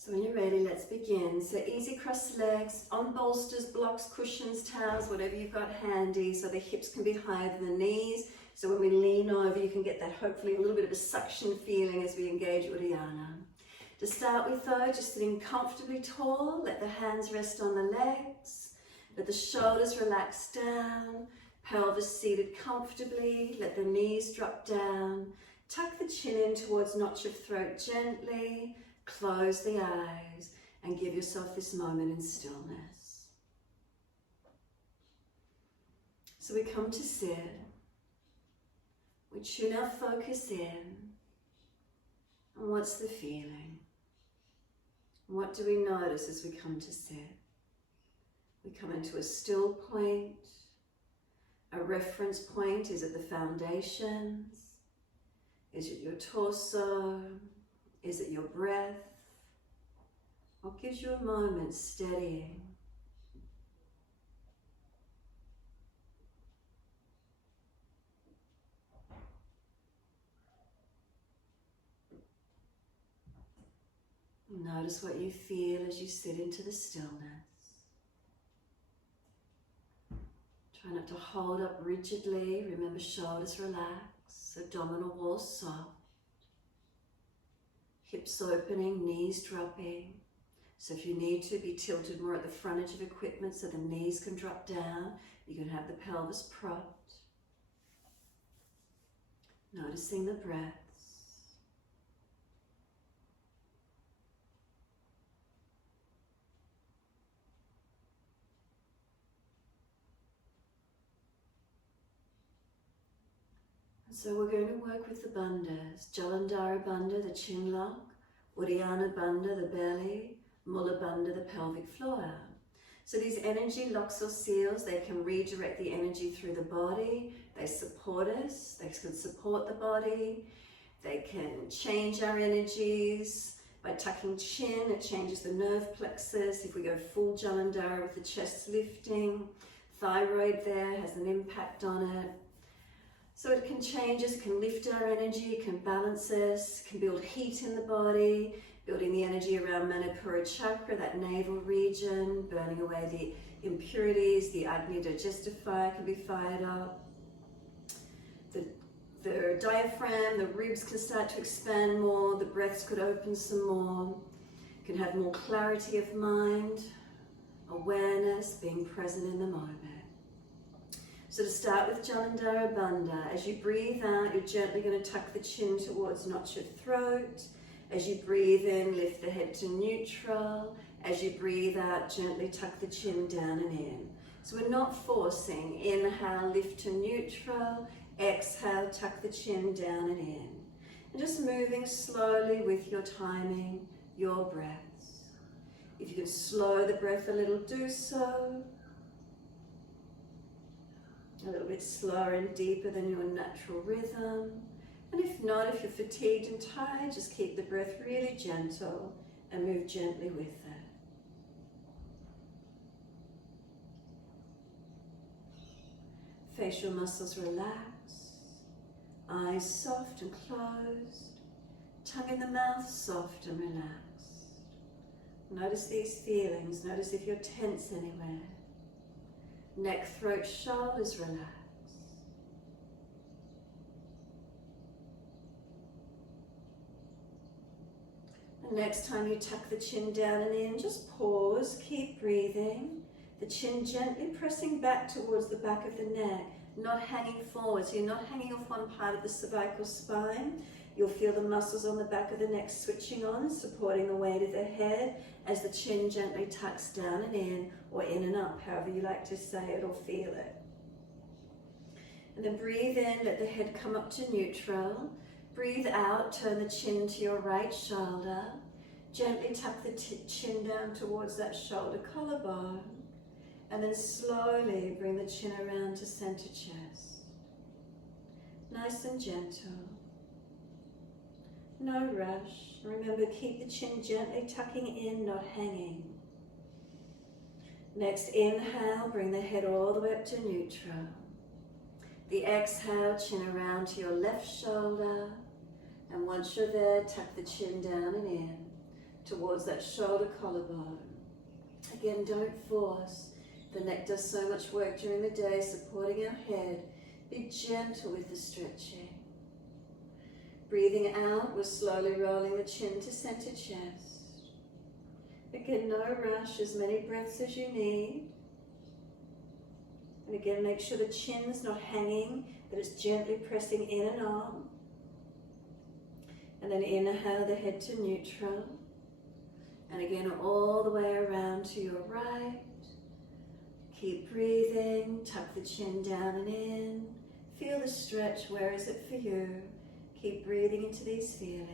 So when you're ready, let's begin. So easy cross the legs, on bolsters, blocks, cushions, towels, whatever you've got handy, so the hips can be higher than the knees. So when we lean over, you can get that hopefully a little bit of a suction feeling as we engage Uddiyana. To start with though, just sitting comfortably tall, let the hands rest on the legs, let the shoulders relax down, pelvis seated comfortably, let the knees drop down, tuck the chin in towards notch of throat gently, close the eyes and give yourself this moment in stillness. So we come to sit, we tune our focus in, and what's the feeling? What do we notice as we come to sit? We come into a still point, a reference point is at the foundations, is it your torso, is it your breath? What gives you a moment steadying? Notice what you feel as you sit into the stillness. Try not to hold up rigidly. Remember, shoulders relax, abdominal wall soft. Hips opening, knees dropping. So if you need to, be tilted more at the front edge of equipment so the knees can drop down. You can have the pelvis propped. Noticing the breaths. So we're going to work with the bandhas. Jalandhara bandha, the chin lock. Uddiyana bandha, the belly. Mula bandha, the pelvic floor. So these energy locks or seals, they can redirect the energy through the body. They support us. They can support the body. They can change our energies. By tucking chin, it changes the nerve plexus. If we go full Jalandhara with the chest lifting, thyroid there has an impact on it. So it can change us, can lift our energy, can balance us, can build heat in the body, building the energy around Manipura chakra, that navel region, burning away the impurities, the Agni digestive fire can be fired up. The diaphragm, the ribs can start to expand more, the breaths could open some more, can have more clarity of mind, awareness, being present in the moment. So to start with Jalandhara bandha, as you breathe out, you're gently going to tuck the chin towards notch of throat. As you breathe in, lift the head to neutral. As you breathe out, gently tuck the chin down and in. So we're not forcing. Inhale, lift to neutral. Exhale, tuck the chin down and in. And just moving slowly with your timing, your breaths. If you can slow the breath a little, do so. A little bit slower and deeper than your natural rhythm. And if not, if you're fatigued and tired, just keep the breath really gentle and move gently with it. Facial muscles relax, eyes soft and closed, tongue in the mouth soft and relaxed. Notice these feelings, notice if you're tense anywhere. Neck, throat, shoulders relax. And next time you tuck the chin down and in, just pause, keep breathing. The chin gently pressing back towards the back of the neck, not hanging forward. So you're not hanging off one part of the cervical spine. You'll feel the muscles on the back of the neck switching on, supporting the weight of the head as the chin gently tucks down and in, or in and up, however you like to say it or feel it. And then breathe in, let the head come up to neutral. Breathe out, turn the chin to your right shoulder. Gently tuck the chin down towards that shoulder collarbone. And then slowly bring the chin around to center chest. Nice and gentle. No rush. Remember, keep the chin gently tucking in, not hanging. Next, inhale, bring the head all the way up to neutral. The exhale, chin around to your left shoulder. And once you're there, tuck the chin down and in. towards that shoulder collarbone. Again, don't force. The neck does so much work during the day, supporting our head. Be gentle with the stretching. Breathing out, we're slowly rolling the chin to center chest. Again, no rush, as many breaths as you need. And again, make sure the chin's not hanging, that it's gently pressing in and on. And then inhale the head to neutral. And again, all the way around to your right. Keep breathing, tuck the chin down and in. Feel the stretch, where is it for you? Keep breathing into these feelings.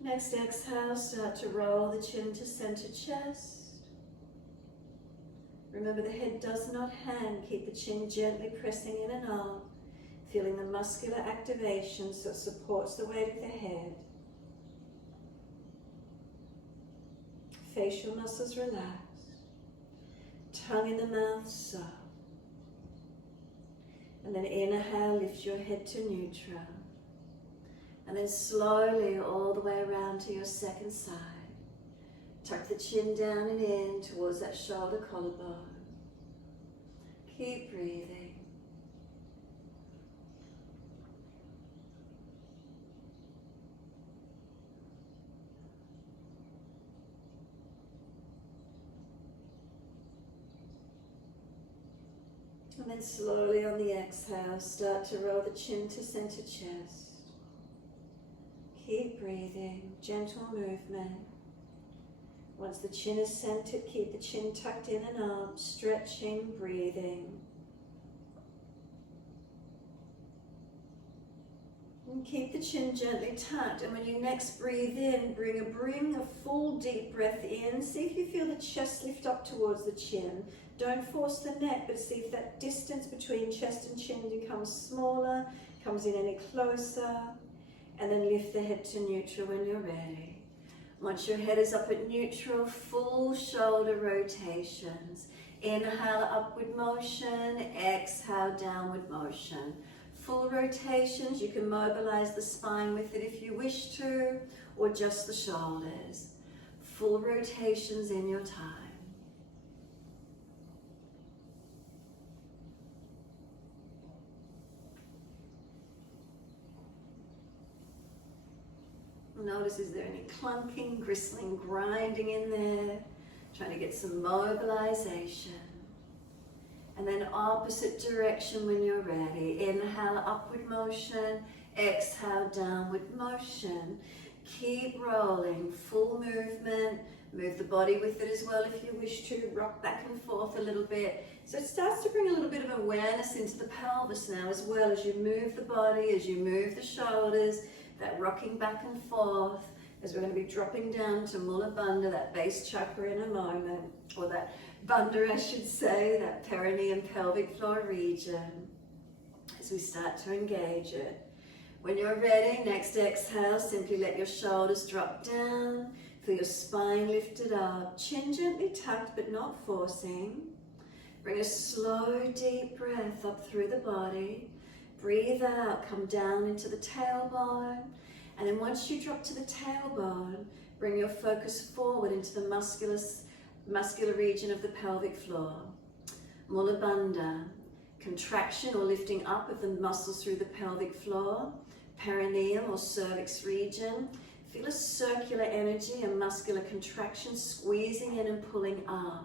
Next exhale, start to roll the chin to center chest. Remember, the head does not hang. Keep the chin gently pressing in and up, feeling the muscular activation so it supports the weight of the head. Facial muscles relaxed. Tongue in the mouth soft. And then inhale, lift your head to neutral. And then slowly all the way around to your second side. Tuck the chin down and in towards that shoulder collarbone. Keep breathing. And then slowly on the exhale, start to roll the chin to center chest. Keep breathing, gentle movement. Once the chin is centered, keep the chin tucked in and up, stretching, breathing. And keep the chin gently tucked, and when you next breathe in, bring a full deep breath in. See if you feel the chest lift up towards the chin. Don't force the neck, but see if that distance between chest and chin becomes smaller, comes in any closer, and then lift the head to neutral when you're ready. Once your head is up at neutral, full shoulder rotations. Inhale, upward motion, exhale, downward motion. Full rotations, you can mobilize the spine with it if you wish to, or just the shoulders. Full rotations in your time. Notice, is there any clunking, gristling, grinding in there? Trying to get some mobilization. And then opposite direction when you're ready. Inhale, upward motion. Exhale, downward motion. Keep rolling, full movement. Move the body with it as well if you wish to. Rock back and forth a little bit. So it starts to bring a little bit of awareness into the pelvis now as well, as you move the body, as you move the shoulders, that rocking back and forth, as we're going to be dropping down to Mula Bandha, that base chakra in a moment, or that Bandha I should say, that perineum pelvic floor region, as we start to engage it. When you're ready, next exhale, simply let your shoulders drop down, feel your spine lifted up, chin gently tucked but not forcing. Bring a slow deep breath up through the body. Breathe out, come down into the tailbone, and then once you drop to the tailbone, bring your focus forward into the muscular region of the pelvic floor. Mula Bandha, contraction or lifting up of the muscles through the pelvic floor, perineum or cervix region. Feel a circular energy, a muscular contraction, squeezing in and pulling up.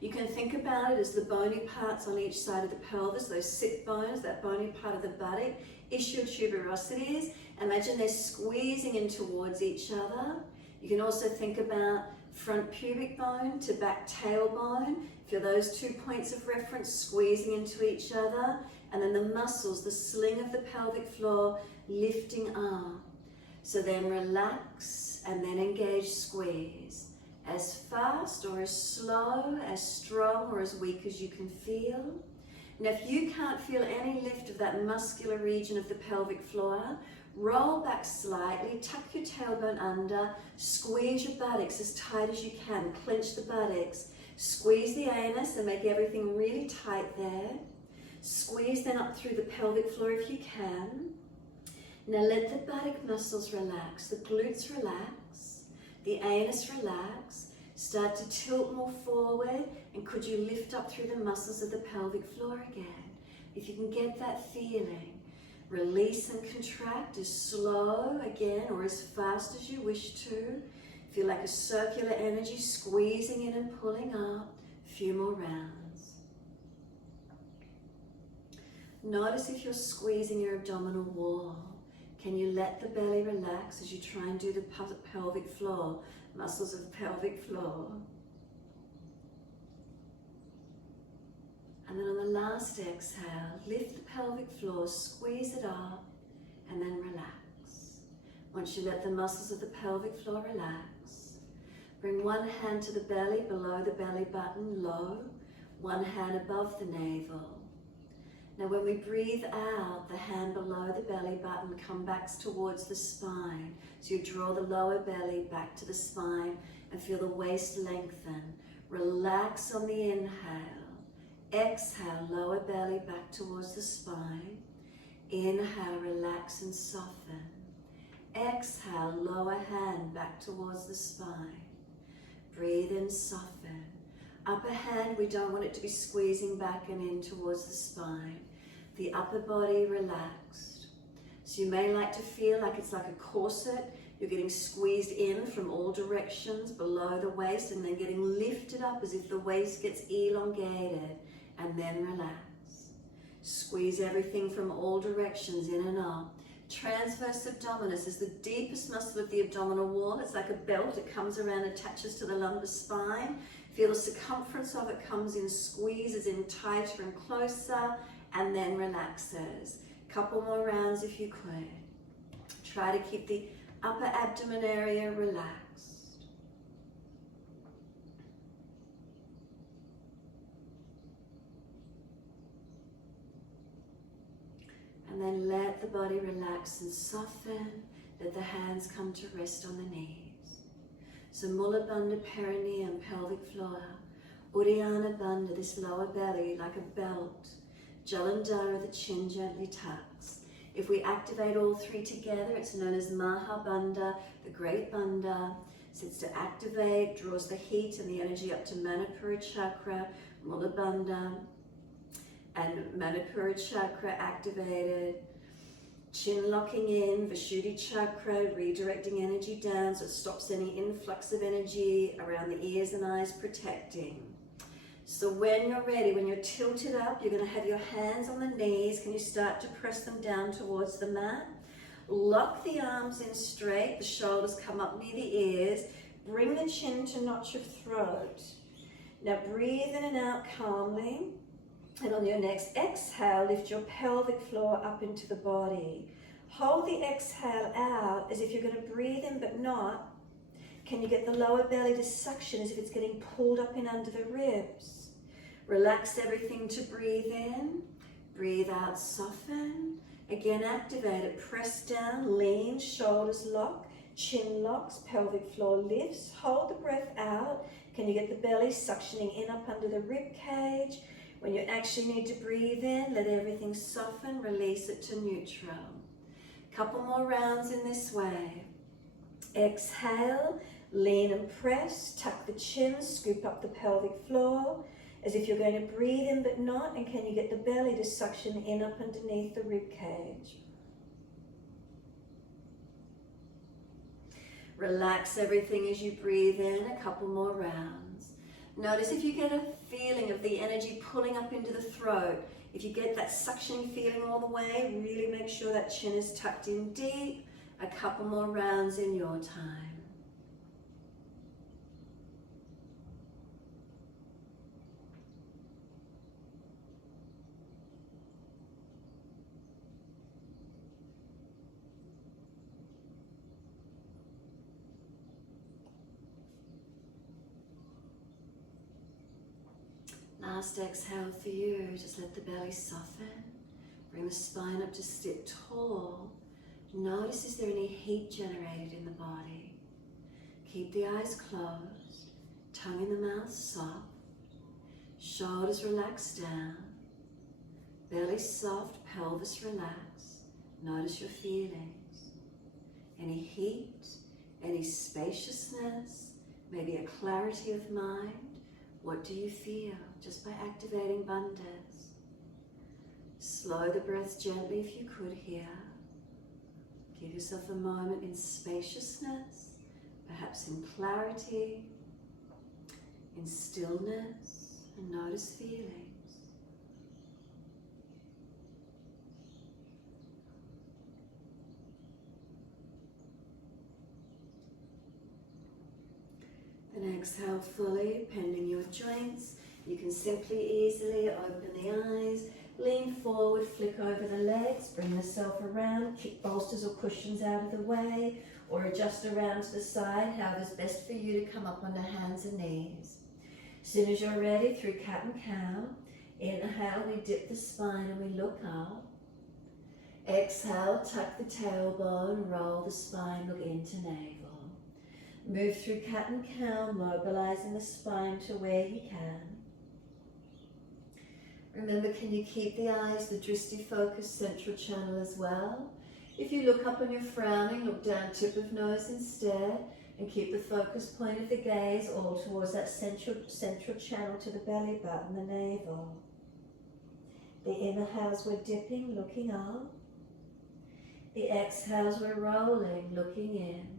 You can think about it as the bony parts on each side of the pelvis, those sit bones, that bony part of the buttock, ischial tuberosities. Imagine they're squeezing in towards each other. You can also think about front pubic bone to back tailbone. Feel those 2 points of reference squeezing into each other. And then the muscles, the sling of the pelvic floor, lifting up. So then relax and then engage, squeeze. As fast or as slow, as strong or as weak as you can feel. Now if you can't feel any lift of that muscular region of the pelvic floor, roll back slightly, tuck your tailbone under, squeeze your buttocks as tight as you can, clench the buttocks, squeeze the anus and make everything really tight there. Squeeze then up through the pelvic floor if you can. Now let the buttock muscles relax, the glutes relax, the anus relax. Start to tilt more forward, and could you lift up through the muscles of the pelvic floor again? If you can get that feeling. Release and contract as slow again or as fast as you wish to. Feel like a circular energy squeezing in and pulling up. A few more rounds. Notice if you're squeezing your abdominal wall. Can you let the belly relax as you try and do the pelvic floor, muscles of the pelvic floor? And then on the last exhale, lift the pelvic floor, squeeze it up, and then relax. Once you let the muscles of the pelvic floor relax, bring one hand to the belly, below the belly button, low, one hand above the navel. Now when we breathe out, the hand below the belly button comes back towards the spine. So you draw the lower belly back to the spine and feel the waist lengthen. Relax on the inhale. Exhale, lower belly back towards the spine. Inhale, relax and soften. Exhale, lower hand back towards the spine. Breathe in, soften. Upper hand, we don't want it to be squeezing back and in towards the spine. The upper body relaxed. So you may like to feel like it's like a corset. You're getting squeezed in from all directions below the waist and then getting lifted up as if the waist gets elongated. And then relax. Squeeze everything from all directions, in and up. Transverse abdominis is the deepest muscle of the abdominal wall. It's like a belt. It comes around, attaches to the lumbar spine. Feel the circumference of it comes in, squeezes in tighter and closer, and then relaxes. Couple more rounds if you could. Try to keep the upper abdomen area relaxed. And then let the body relax and soften. Let the hands come to rest on the knees. So Mula Bandha, perineum, pelvic floor. Uddiyana Bandha, this lower belly like a belt. Jalandhara, the chin gently tucks. If we activate all three together, it's known as Maha Bandha, the great Bandha. So it's to activate, draws the heat and the energy up to Manipura chakra, Mula Bandha. And Manipura chakra activated, chin locking in, Vishuddhi chakra, redirecting energy down so it stops any influx of energy around the ears and eyes, protecting. So when you're ready, when you're tilted up, you're going to have your hands on the knees. Can you start to press them down towards the mat? Lock the arms in straight, the shoulders come up near the ears. Bring the chin to notch of throat. Now breathe in and out calmly. And on your next exhale, lift your pelvic floor up into the body. Hold the exhale out as if you're going to breathe in but not. Can you get the lower belly to suction as if it's getting pulled up in under the ribs? Relax everything to breathe in. Breathe out, soften. Again, activate it. Press down, lean, shoulders lock, chin locks, pelvic floor lifts. Hold the breath out. Can you get the belly suctioning in up under the rib cage? When you actually need to breathe in, let everything soften, release it to neutral. Couple more rounds in this way. Exhale, lean and press, tuck the chin, scoop up the pelvic floor, as if you're going to breathe in but not, and can you get the belly to suction in up underneath the rib cage? Relax everything as you breathe in, a couple more rounds. Notice if you get a feeling of the energy pulling up into the throat, if you get that suctioning feeling all the way, really make sure that chin is tucked in deep. A couple more rounds in your time. Last exhale for you, just let the belly soften. Bring the spine up to sit tall. Notice, is there any heat generated in the body? Keep the eyes closed, tongue in the mouth soft, shoulders relaxed down. Belly soft, pelvis relaxed. Notice your feelings. Any heat, any spaciousness, maybe a clarity of mind. What do you feel just by activating bandhas? Slow the breath gently if you could here. Give yourself a moment in spaciousness, perhaps in clarity, in stillness, and notice feelings. Then exhale fully, bending your joints. You can simply easily open the eyes, lean forward, flick over the legs, bring yourself around, kick bolsters or cushions out of the way, or adjust around to the side, however's best for you to come up onto hands and knees. As soon as you're ready, through cat and cow, inhale, we dip the spine and we look up. Exhale, tuck the tailbone, roll the spine, look into navel. Move through cat and cow, mobilizing the spine to where you can. Remember, can you keep the eyes, the drishti focus, central channel as well? If you look up and you're frowning, look down tip of nose instead, and keep the focus point of the gaze all towards that central channel to the belly button, the navel. The inhales we're dipping, looking up. The exhales we're rolling, looking in.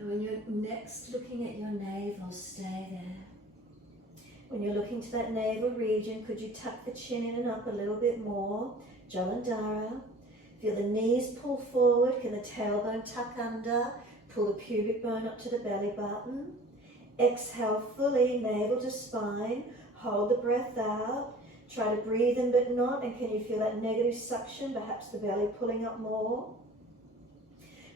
And when you're next looking at your navel, stay there. When you're looking to that navel region, could you tuck the chin in and up a little bit more? Jalandhara. Feel the knees pull forward. Can the tailbone tuck under? Pull the pubic bone up to the belly button. Exhale fully, navel to spine. Hold the breath out. Try to breathe in but not. And can you feel that negative suction? Perhaps the belly pulling up more.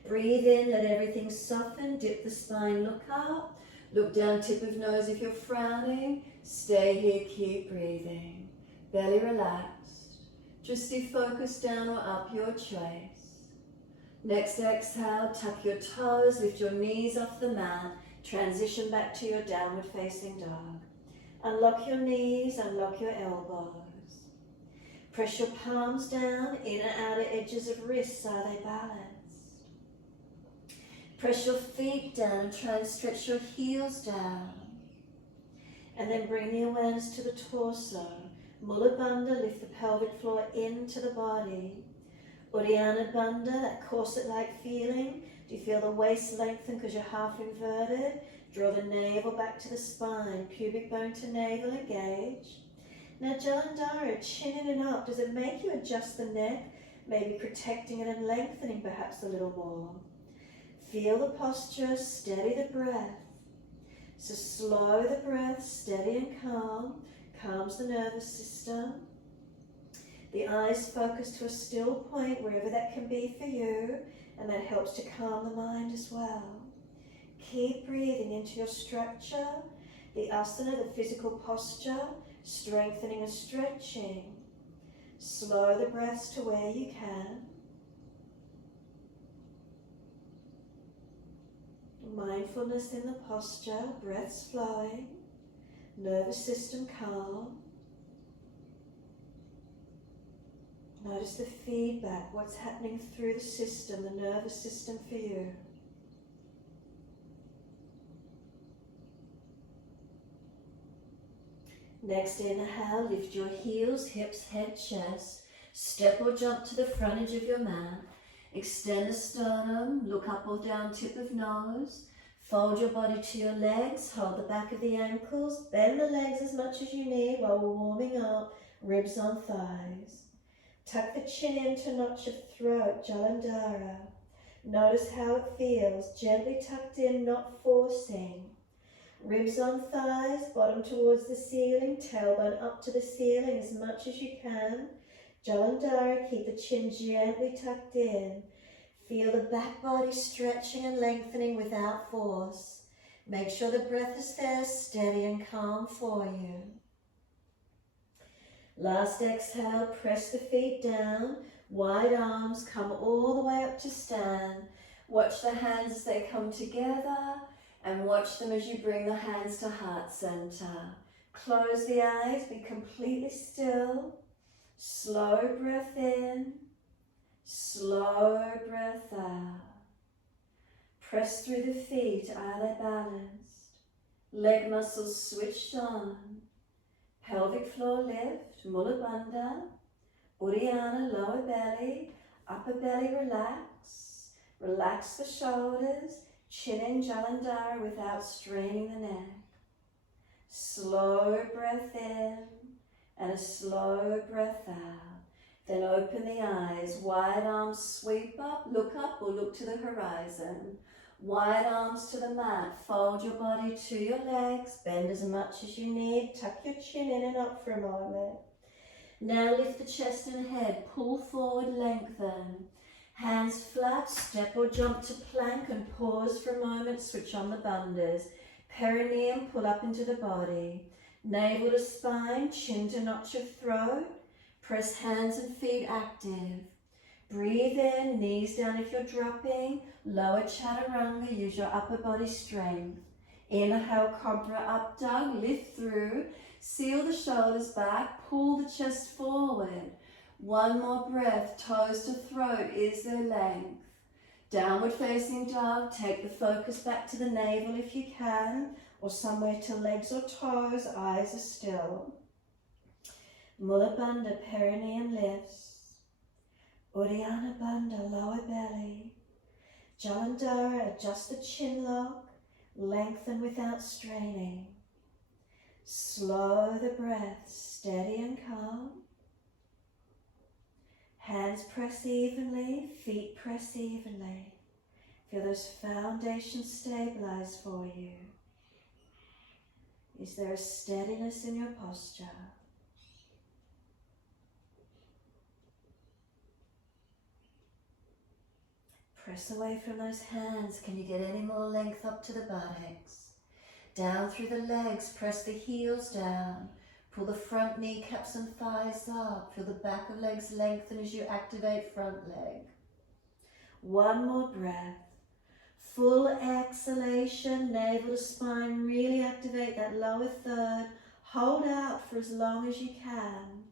Breathe in, let everything soften. Dip the spine, look up. Look down, tip of nose if you're frowning. Stay here, keep breathing. Belly relaxed. Drishti focus down or up your choice. Next exhale, tuck your toes, lift your knees off the mat. Transition back to your downward facing dog. Unlock your knees, unlock your elbows. Press your palms down, inner outer edges of wrists, are they balanced? Press your feet down, try and stretch your heels down. And then bring the awareness to the torso. Mula Bandha, lift the pelvic floor into the body. Uddiyana Bandha, that corset-like feeling. Do you feel the waist lengthen because you're half inverted? Draw the navel back to the spine, pubic bone to navel, engage. Now Jalandhara, chin in and up. Does it make you adjust the neck? Maybe protecting it and lengthening perhaps a little more. Feel the posture, steady the breath. So slow the breath, steady and calm, calms the nervous system. The eyes focus to a still point, wherever that can be for you, and that helps to calm the mind as well. Keep breathing into your structure, the asana, the physical posture, strengthening and stretching. Slow the breaths to where you can. Mindfulness in the posture, breaths flowing, nervous system calm. Notice the feedback, what's happening through the system, the nervous system for you. Next inhale, lift your heels, hips, head, chest. Step or jump to the front edge of your mat. Extend the sternum, look up or down tip of nose. Fold your body to your legs, hold the back of the ankles. Bend the legs as much as you need while we're warming up, ribs on thighs. Tuck the chin into notch of throat, Jalandhara. Notice how it feels, gently tucked in, not forcing. Ribs on thighs, bottom towards the ceiling, tailbone up to the ceiling as much as you can. Jalandhara, keep the chin gently tucked in. Feel the back body stretching and lengthening without force. Make sure the breath is there, steady and calm for you. Last exhale, press the feet down, wide arms, come all the way up to stand. Watch the hands as they come together and watch them as you bring the hands to heart center. Close the eyes, be completely still. Slow breath in, slow breath out. Press through the feet, are they balanced? Leg muscles switched on. Pelvic floor lift, Mula Bandha. Uddiyana, lower belly, upper belly relax. Relax the shoulders, chin in Jalandhara without straining the neck. Slow breath in and a slow breath out. Then open the eyes, wide arms sweep up or look to the horizon. Wide arms to the mat, fold your body to your legs, bend as much as you need, tuck your chin in and up for a moment. Now lift the chest and head, pull forward, lengthen. Hands flat, step or jump to plank and pause for a moment, switch on the bandhas. Perineum, pull up into the body. Navel to spine, chin to notch your throat. Press hands and feet active. Breathe in, knees down if you're dropping. Lower Chaturanga, use your upper body strength. Inhale, Cobra Up Dog, lift through. Seal the shoulders back, pull the chest forward. One more breath, toes to throat is their length. Downward facing dog, take the focus back to the navel if you can, or somewhere to legs or toes, eyes are still. Mula Bandha, perineum lifts. Uddiyana Bandha, lower belly. Jalandhara, adjust the chin lock, lengthen without straining. Slow the breath, steady and calm. Hands press evenly, feet press evenly. Feel those foundations stabilize for you. Is there a steadiness in your posture? Press away from those hands. Can you get any more length up to the buttocks? Down through the legs, press the heels down. Pull the front kneecaps and thighs up. Feel the back of legs lengthen as you activate front leg. One more breath. Full exhalation, navel to spine. Really activate that lower third. Hold out for as long as you can.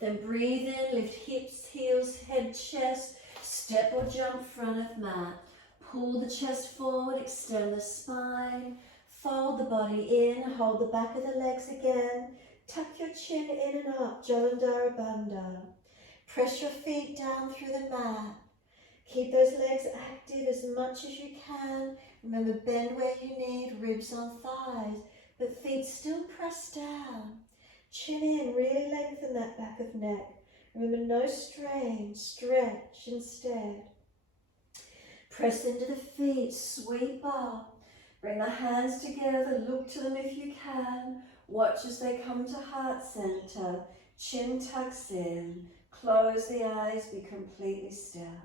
Then breathe in, lift hips, heels, head, chest. Step or jump front of mat. Pull the chest forward, extend the spine. Fold the body in, hold the back of the legs again. Tuck your chin in and up, Jalandhara Bandha. Press your feet down through the mat. Keep those legs active as much as you can. Remember, bend where you need, ribs on thighs, but feet still pressed down. Chin in, really lengthen that back of neck. Remember, no strain, stretch instead. Press into the feet, sweep up. Bring the hands together, look to them if you can. Watch as they come to heart center. Chin tucks in. Close the eyes, be completely still.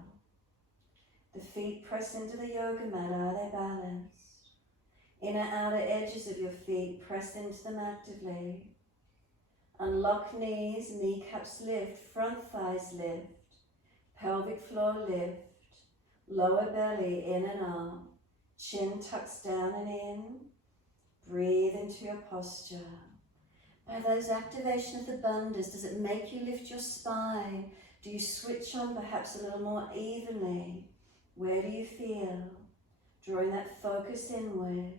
The feet press into the yoga mat, are they balanced? Inner outer edges of your feet, press into them actively. Unlock knees, kneecaps lift, front thighs lift. Pelvic floor lift. Lower belly in and up. Chin tucks down and in. Breathe into your posture. By those activation of the bandhas, does it make you lift your spine? Do you switch on perhaps a little more evenly? Where do you feel? Drawing that focus inward.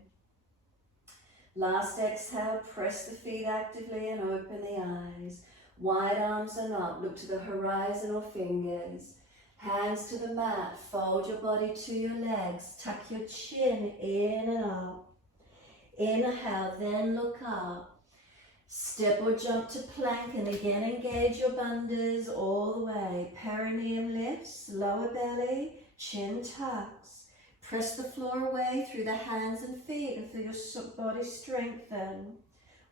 Last exhale, press the feet actively and open the eyes. Wide arms and up, look to the horizon or fingers. Hands to the mat, fold your body to your legs, tuck your chin in and up. Inhale, then look up. Step or jump to plank and again engage your bandhas all the way. Perineum lifts, lower belly, chin tucks. Press the floor away through the hands and feet and feel your body strengthen.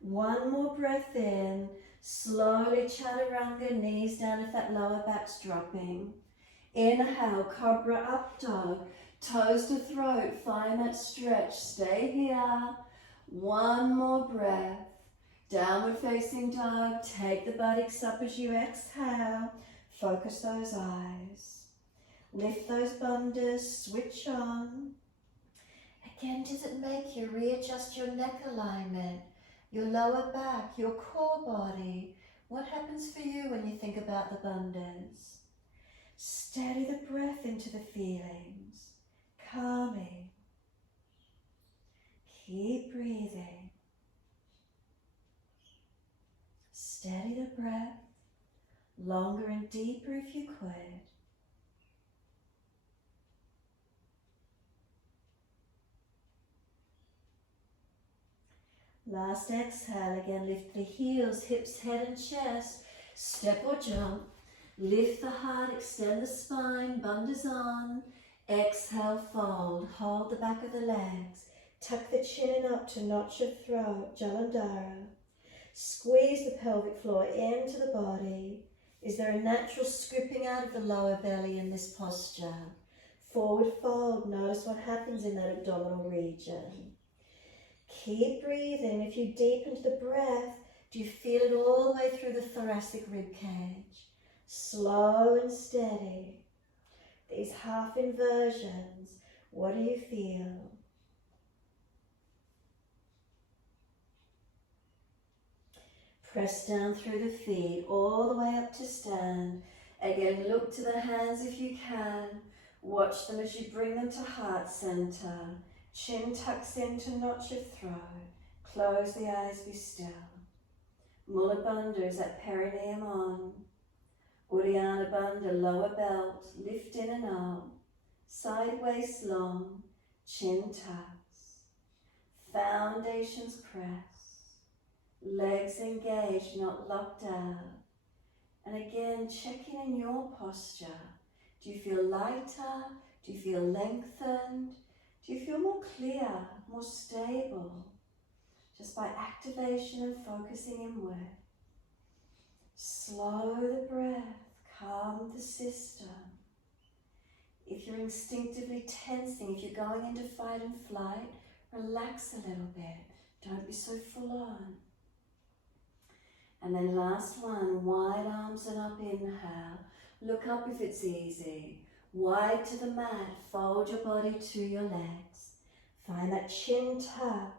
One more breath in. Slowly Chaturanga, knees down if that lower back's dropping. Inhale, Cobra Up Dog. Toes to throat, find that stretch. Stay here. One more breath. Downward facing dog. Take the buttocks up as you exhale. Focus those eyes. Lift those bandhas, switch on. Again, does it make you readjust your neck alignment, your lower back, your core body? What happens for you when you think about the bandhas? Steady the breath into the feelings, calming. Keep breathing. Steady the breath, longer and deeper if you could. Last exhale, again lift the heels, hips, head and chest. Step or jump. Lift the heart, extend the spine, bandhas on. Exhale, fold. Hold the back of the legs. Tuck the chin up to notch your throat, Jalandhara. Squeeze the pelvic floor into the body. Is there a natural scooping out of the lower belly in this posture? Forward fold. Notice what happens in that abdominal region. Keep breathing. If you deepen the breath, do you feel it all the way through the thoracic rib cage? Slow and steady. These half inversions, what do you feel? Press down through the feet, all the way up to stand. Again, look to the hands if you can. Watch them as you bring them to heart center. Chin tucks in to notch your throat. Close the eyes, be still. Mula Bandha is that perineum on. Uddiyana Bandha, lower belt, lift in and up. Sideways long, chin tucks. Foundations press. Legs engaged, not locked out. And again, checking in your posture. Do you feel lighter? Do you feel lengthened? Do you feel more clear, more stable? Just by activation and focusing inward. Slow the breath, calm the system. If you're instinctively tensing, if you're going into fight and flight, relax a little bit. Don't be so full on. And then last one, wide arms and up, inhale. Look up if it's easy. Wide to the mat, fold your body to your legs. Find that chin tuck.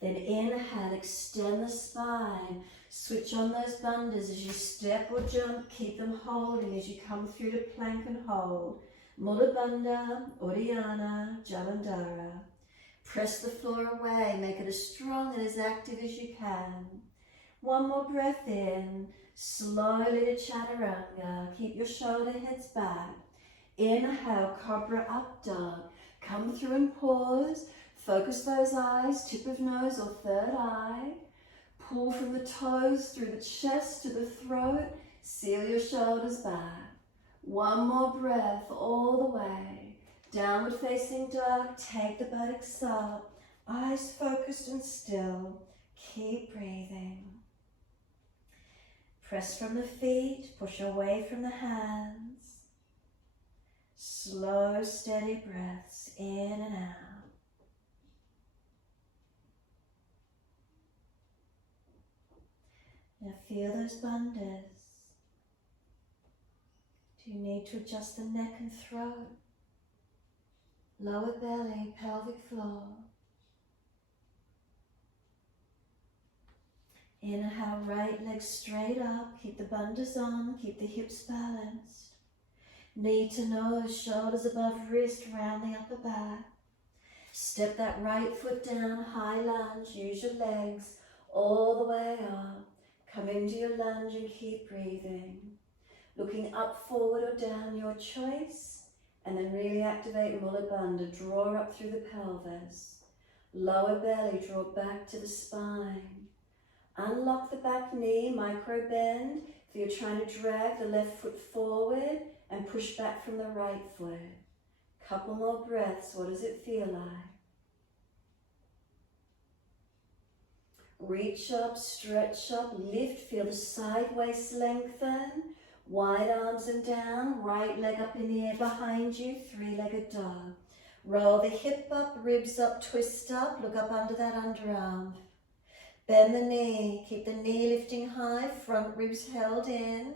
Then inhale, extend the spine. Switch on those bandhas as you step or jump. Keep them holding as you come through to plank and hold. Mula Bandha, Uddiyana, Jalandhara. Press the floor away. Make it as strong and as active as you can. One more breath in. Slowly to Chaturanga. Keep your shoulder heads back. Inhale, Cobra Up Dog. Come through and pause. Focus those eyes, tip of nose or third eye. Pull from the toes through the chest to the throat. Seal your shoulders back. One more breath all the way. Downward facing dog. Take the buttocks up. Eyes focused and still. Keep breathing. Press from the feet. Push away from the hands. Slow, steady breaths in and out. Now feel those bandhas. Do you need to adjust the neck and throat? Lower belly, pelvic floor. Inhale, right leg straight up. Keep the bandhas on, keep the hips balanced. Knee to nose, shoulders above wrist, round the upper back. Step that right foot down, high lunge. Use your legs all the way up. Come into your lunge and keep breathing. Looking up, forward or down, your choice. And then really activate Mula Bandha. Draw up through the pelvis. Lower belly, draw back to the spine. Unlock the back knee, micro bend. If you're trying to drag the left foot forward and push back from the right foot. Couple more breaths. What does it feel like? Reach up, stretch up, lift. Feel the side waist lengthen. Wide arms and down, right leg up in the air behind you, three-legged dog. Roll the hip up, ribs up, twist up, look up under that underarm. Bend the knee, keep the knee lifting high, front ribs held in.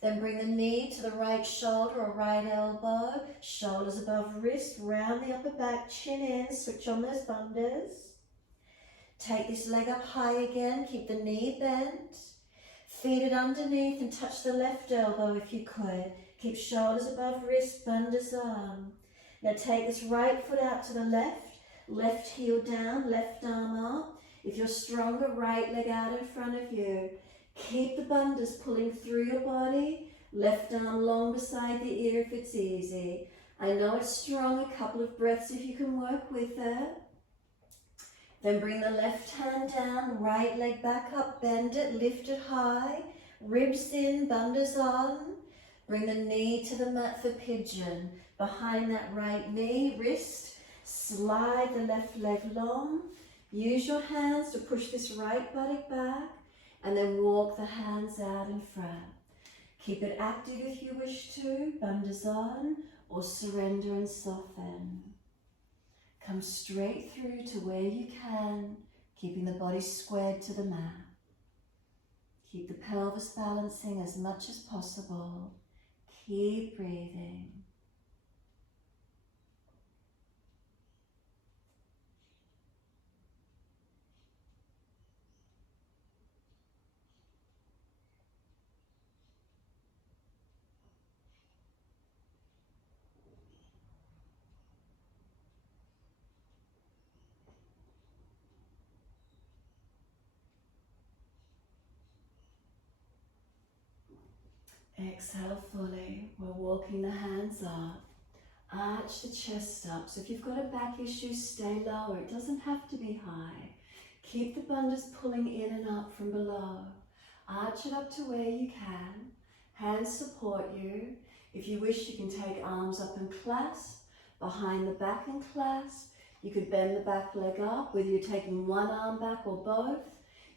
Then bring the knee to the right shoulder or right elbow, shoulders above wrist, round the upper back, chin in, switch on those bandhas. Take this leg up high again, keep the knee bent. Feed it underneath and touch the left elbow if you could. Keep shoulders above wrist, bandhas on. Now take this right foot out to the left, left heel down, left arm up. If you're stronger, right leg out in front of you. Keep the bandhas pulling through your body, left arm long beside the ear if it's easy. I know it's strong, a couple of breaths if you can work with it. Then bring the left hand down, right leg back up, bend it, lift it high, ribs in, bandhas on. Bring the knee to the mat for pigeon. Behind that right knee, wrist, slide the left leg long. Use your hands to push this right buttock back and then walk the hands out in front. Keep it active if you wish to, bandhas on, or surrender and soften. Come straight through to where you can, keeping the body squared to the mat. Keep the pelvis balancing as much as possible. Keep breathing. Exhale fully. We're walking the hands up. Arch the chest up. So if you've got a back issue, stay lower. It doesn't have to be high. Keep the bandhas pulling in and up from below. Arch it up to where you can. Hands support you. If you wish, you can take arms up and clasp. Behind the back and clasp. You could bend the back leg up, whether you're taking one arm back or both.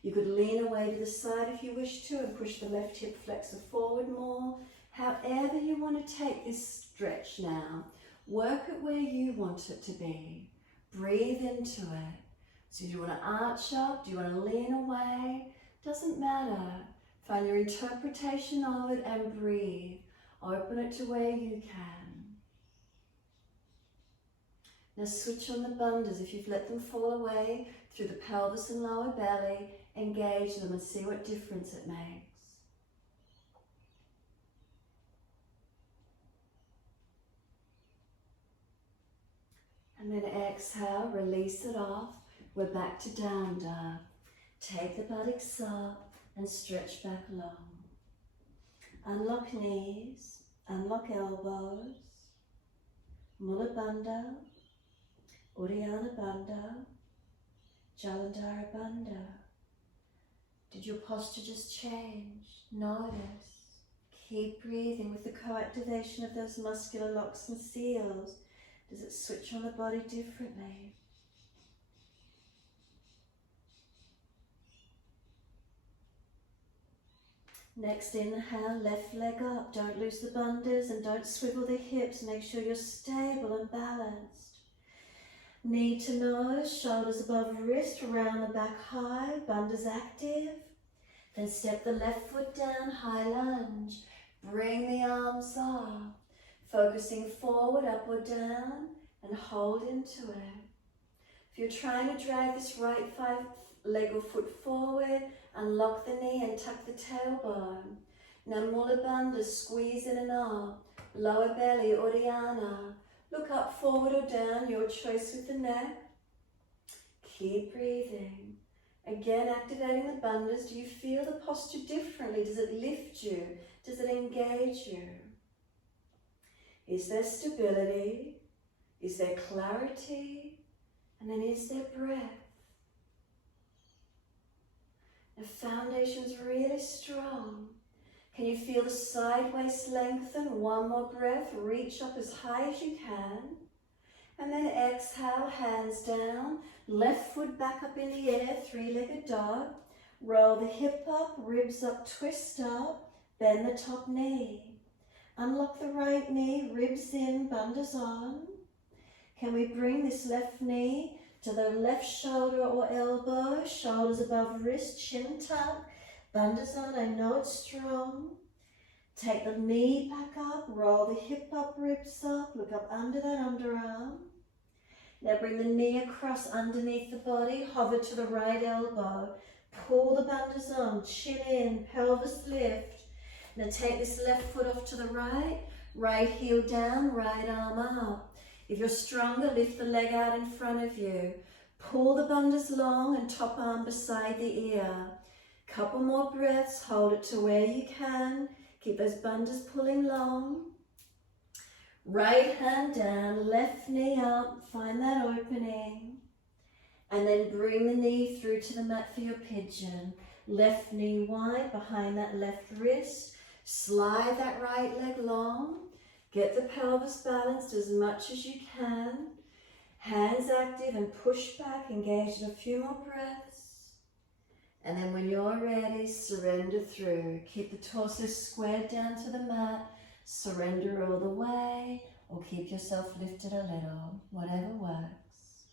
You could lean away to the side if you wish to and push the left hip flexor forward more. However you want to take this stretch now, work it where you want it to be. Breathe into it. So do you want to arch up? Do you want to lean away? Doesn't matter. Find your interpretation of it and breathe. Open it to where you can. Now switch on the bandhas. If you've let them fall away through the pelvis and lower belly, engage them and see what difference it makes. And then exhale, release it off. We're back to down dog. Take the buttocks up and stretch back long. Unlock knees, unlock elbows. Mula Bandha, Uddiyana Bandha, Jalandhara Bandha. Did your posture just change? Notice. Keep breathing with the co-activation of those muscular locks and seals. Does it switch on the body differently? Next inhale, left leg up. Don't lose the bandhas and don't swivel the hips. Make sure you're stable and balanced. Knee to nose, shoulders above wrist, round the back high, bandhas active. Then step the left foot down, high lunge. Bring the arms up, focusing forward, up or down, and hold into it. If you're trying to drag this right leg or foot forward, unlock the knee and tuck the tailbone. Now Mula Bandha, squeeze in and up. Lower belly, Uddiyana. Look up, forward or down, your choice with the neck. Keep breathing. Again, activating the bandhas. Do you feel the posture differently? Does it lift you? Does it engage you? Is there stability? Is there clarity? And then is there breath? The foundation's really strong. Can you feel the side waist lengthen? One more breath. Reach up as high as you can. And then exhale, hands down. Left foot back up in the air, three-legged dog. Roll the hip up, ribs up, twist up. Bend the top knee. Unlock the right knee, ribs in, bandhas on. Can we bring this left knee to the left shoulder or elbow, shoulders above wrist, chin tuck, bandhas on, I know it's strong. Take the knee back up, roll the hip up, ribs up, look up under that underarm. Now bring the knee across underneath the body, hover to the right elbow, pull the bandhas on, chin in, pelvis lift. Now take this left foot off to the right, right heel down, right arm up. If you're stronger, lift the leg out in front of you. Pull the bandhas long and top arm beside the ear. Couple more breaths, hold it to where you can. Keep those bandhas pulling long. Right hand down, left knee up, find that opening. And then bring the knee through to the mat for your pigeon. Left knee wide behind that left wrist. Slide that right leg long. Get the pelvis balanced as much as you can. Hands active and push back, engage in a few more breaths. And then when you're ready, surrender through. Keep the torso squared down to the mat. Surrender all the way, or keep yourself lifted a little, whatever works.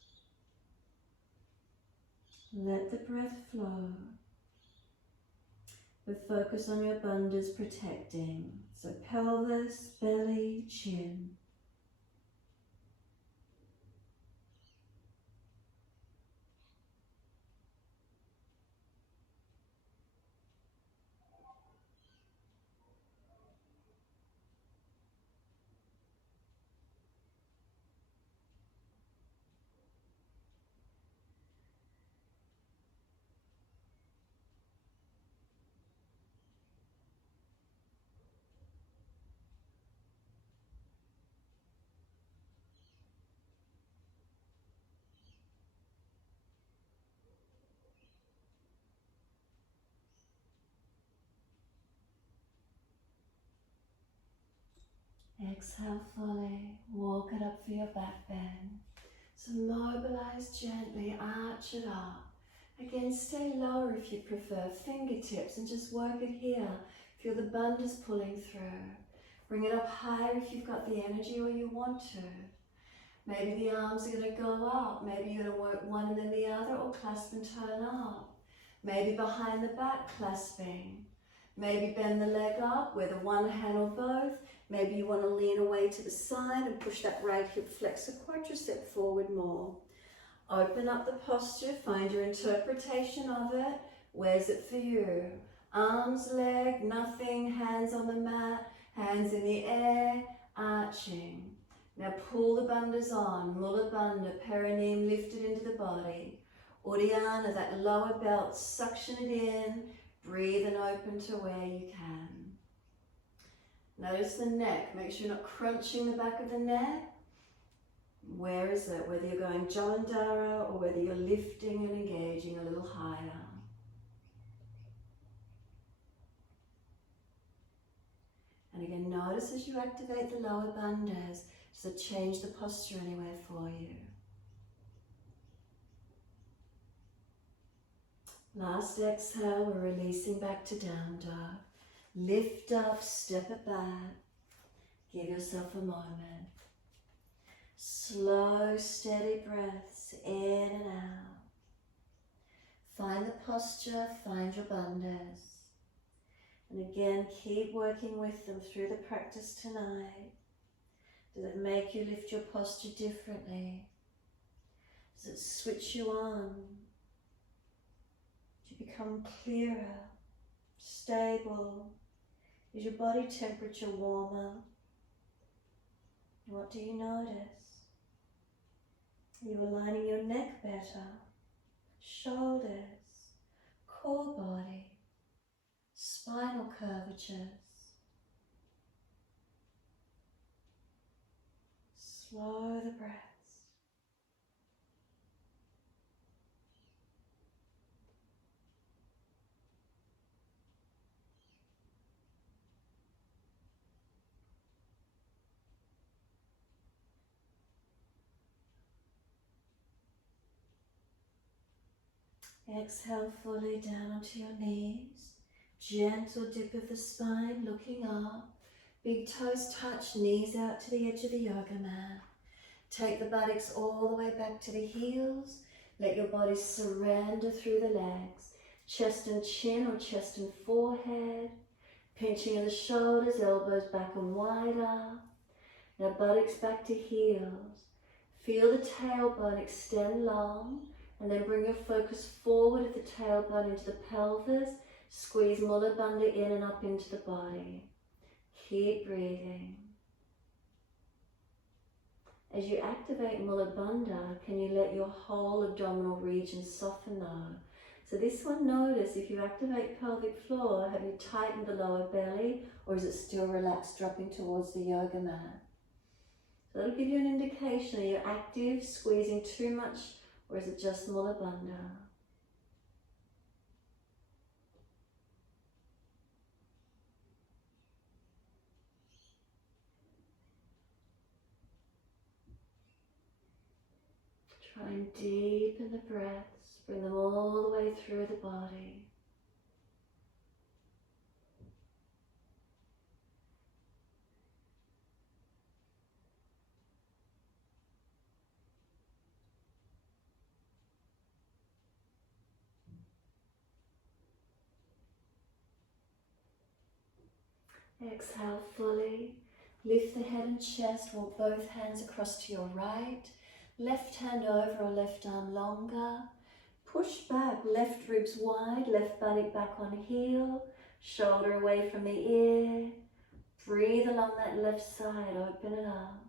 Let the breath flow. But focus on your bandhas protecting. So pelvis, belly, chin. Exhale fully, walk it up for your back bend. So mobilize gently, arch it up. Again, stay lower if you prefer, fingertips, and just work it here. Feel the bandhas pulling through. Bring it up higher if you've got the energy or you want to. Maybe the arms are going to go up. Maybe you're going to work one and then the other, or clasp and turn up. Maybe behind the back, clasping. Maybe bend the leg up, whether one hand or both. Maybe you want to lean away to the side and push that right hip flexor quadricep forward more. Open up the posture, find your interpretation of it. Where's it for you? Arms, leg, nothing, hands on the mat, hands in the air, arching. Now pull the bandhas on, Mula Bandha, perineum lifted into the body. Uddiyana, that lower belt, suction it in, breathe and open to where you can. Notice the neck, make sure you're not crunching the back of the neck. Where is it? Whether you're going Jalandhara or whether you're lifting and engaging a little higher. And again, notice as you activate the lower bandhas, does it change the posture anywhere for you? Last exhale, we're releasing back to down dog. Lift up, step it back. Give yourself a moment. Slow, steady breaths in and out. Find the posture, find your bandhas. And again, keep working with them through the practice tonight. Does it make you lift your posture differently? Does it switch you on? Do you become clearer, stable? Is your body temperature warmer? What do you notice? Are you aligning your neck better? Shoulders, core body, spinal curvatures. Slow the breaths. Exhale fully down onto your knees. Gentle dip of the spine, looking up. Big toes touch, knees out to the edge of the yoga mat. Take the buttocks all the way back to the heels. Let your body surrender through the legs. Chest and chin or chest and forehead. Pinching of the shoulders, elbows back and wider. Now buttocks back to heels. Feel the tailbone extend long, and then bring your focus forward of the tailbone into the pelvis. Squeeze Mula Bandha in and up into the body. Keep breathing. As you activate Mula Bandha, can you let your whole abdominal region soften though? So this one, notice if you activate pelvic floor, have you tightened the lower belly, or is it still relaxed, dropping towards the yoga mat? So that'll give you an indication. Are you active, squeezing too much, or is it just Mula Bandha? Try and deepen the breaths, bring them all the way through the body. Exhale fully. Lift the head and chest, walk both hands across to your right. Left hand over or left arm longer. Push back, left ribs wide, left buttock back on heel. Shoulder away from the ear. Breathe along that left side, open it up.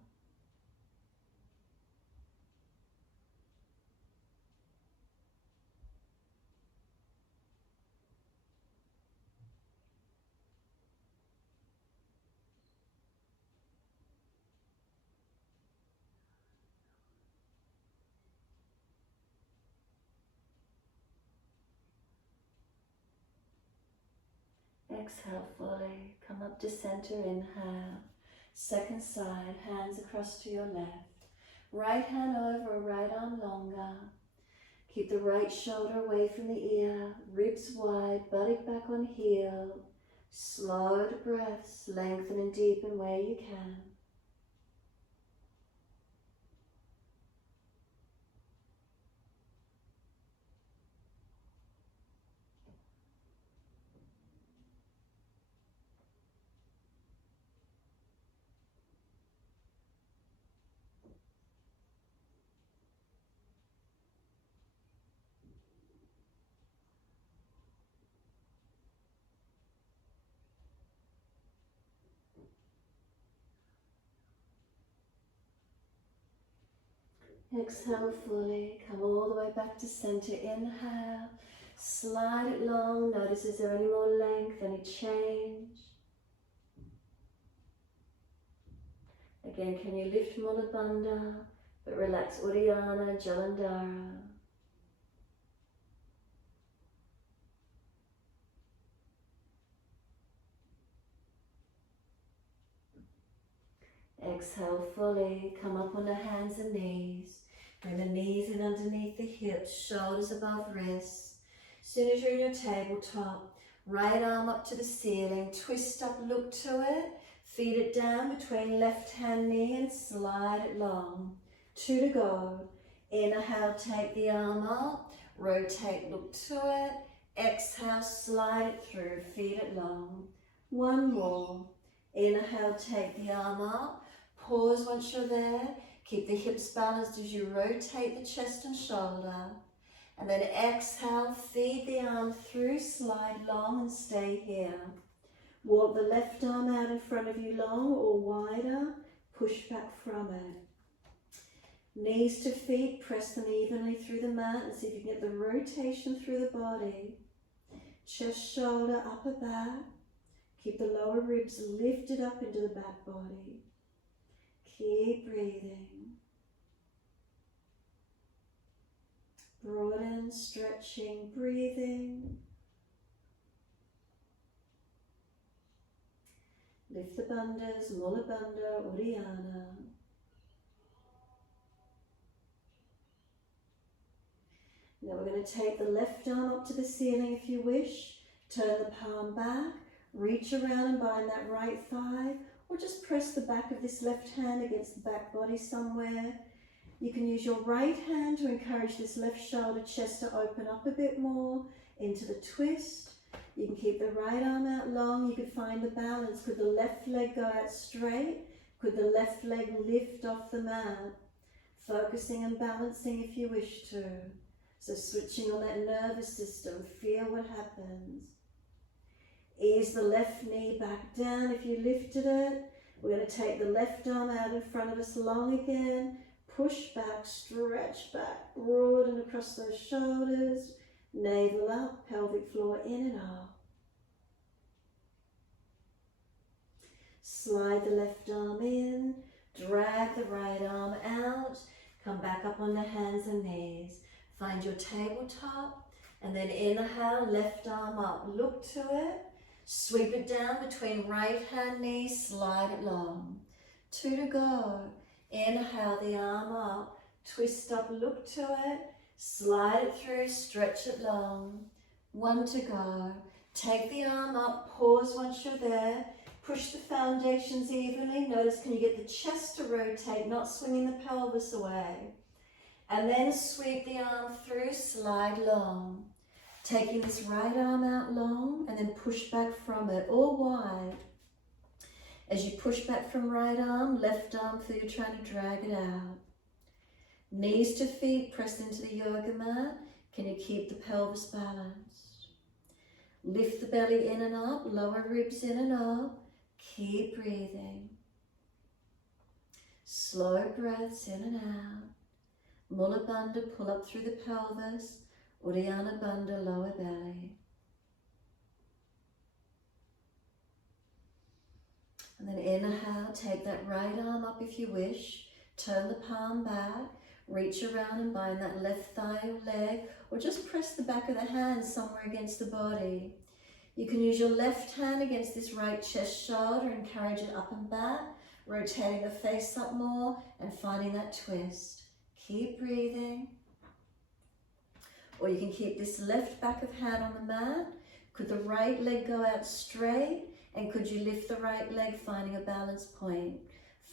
Exhale fully, come up to center, inhale. Second side, hands across to your left. Right hand over, right arm longer. Keep the right shoulder away from the ear, ribs wide, buttock back on heel. Slow the breaths, lengthen and deepen where you can. Exhale fully, come all the way back to center, inhale, slide it long, notice is there any more length, any change? Again, can you lift Mula Bandha, but relax Uddiyana, Jalandhara. Exhale fully, come up on the hands and knees. Bring the knees in underneath the hips, shoulders above wrists. As soon as you're in your tabletop, right arm up to the ceiling, twist up, look to it. Feed it down between left hand knee and slide it long. 2 to go. Inhale, take the arm up, rotate, look to it. Exhale, slide it through, feed it long. 1 more. Inhale, take the arm up. Pause once you're there. Keep the hips balanced as you rotate the chest and shoulder. And then exhale, feed the arm through, slide long and stay here. Walk the left arm out in front of you long or wider. Push back from it. Knees to feet, press them evenly through the mat and see if you can get the rotation through the body. Chest, shoulder, upper back. Keep the lower ribs lifted up into the back body. Keep breathing. Broaden, stretching, breathing. Lift the bandhas, Mula Bandha, Uddiyana. Now we're going to take the left arm up to the ceiling if you wish. Turn the palm back, reach around and bind that right thigh, or just press the back of this left hand against the back body somewhere. You can use your right hand to encourage this left shoulder chest to open up a bit more into the twist. You can keep the right arm out long. You could find the balance. Could the left leg go out straight? Could the left leg lift off the mat? Focusing and balancing if you wish to. So switching on that nervous system, feel what happens. Ease the left knee back down if you lifted it. We're going to take the left arm out in front of us long again. Push back, stretch back, broaden across those shoulders. Navel up, pelvic floor in and up. Slide the left arm in, drag the right arm out, come back up on the hands and knees. Find your tabletop and then inhale, left arm up, look to it. Sweep it down between right hand knee, slide it long. 2 to go. Inhale the arm up, twist up, look to it. Slide it through, stretch it long. 1 to go. Take the arm up, pause once you're there. Push the foundations evenly. Notice, can you get the chest to rotate, not swinging the pelvis away. And then sweep the arm through, slide long. Taking this right arm out long and then push back from it, or wide. As you push back from right arm, left arm feel you're trying to drag it out. Knees to feet pressed into the yoga mat. Can you keep the pelvis balanced? Lift the belly in and up, lower ribs in and up. Keep breathing. Slow breaths in and out. Mula Bandha, pull up through the pelvis. Uddiyana Bandha, lower belly. And then inhale, take that right arm up if you wish. Turn the palm back. Reach around and bind that left thigh or leg, or just press the back of the hand somewhere against the body. You can use your left hand against this right chest shoulder, encourage it up and back, rotating the face up more and finding that twist. Keep breathing. Or you can keep this left back of hand on the mat. Could the right leg go out straight? And could you lift the right leg, finding a balance point?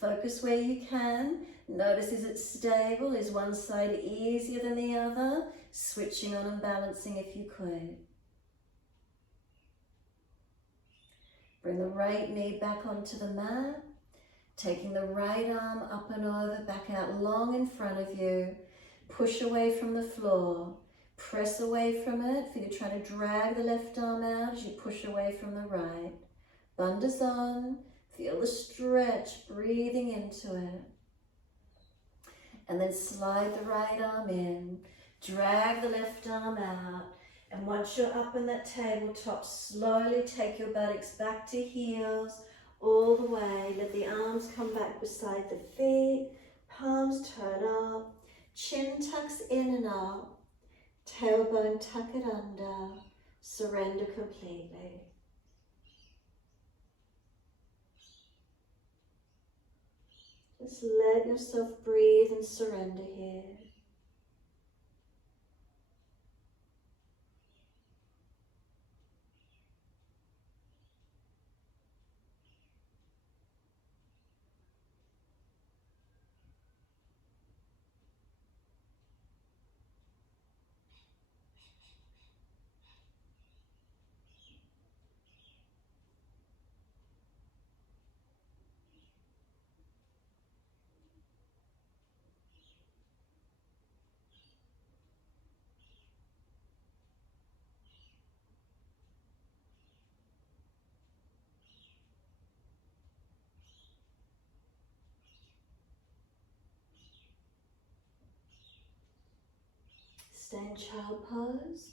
Focus where you can. Notice, is it stable? Is one side easier than the other? Switching on and balancing if you could. Bring the right knee back onto the mat. Taking the right arm up and over, back out long in front of you. Push away from the floor. Press away from it. You're trying to drag the left arm out as you push away from the right. Bandha's on. Feel the stretch, breathing into it. And then slide the right arm in. Drag the left arm out. And once you're up in that tabletop, slowly take your buttocks back to heels all the way. Let the arms come back beside the feet. Palms turn up. Chin tucks in and up. Tailbone tuck it under. Surrender completely. Just let yourself breathe and surrender here. Stay in child pose.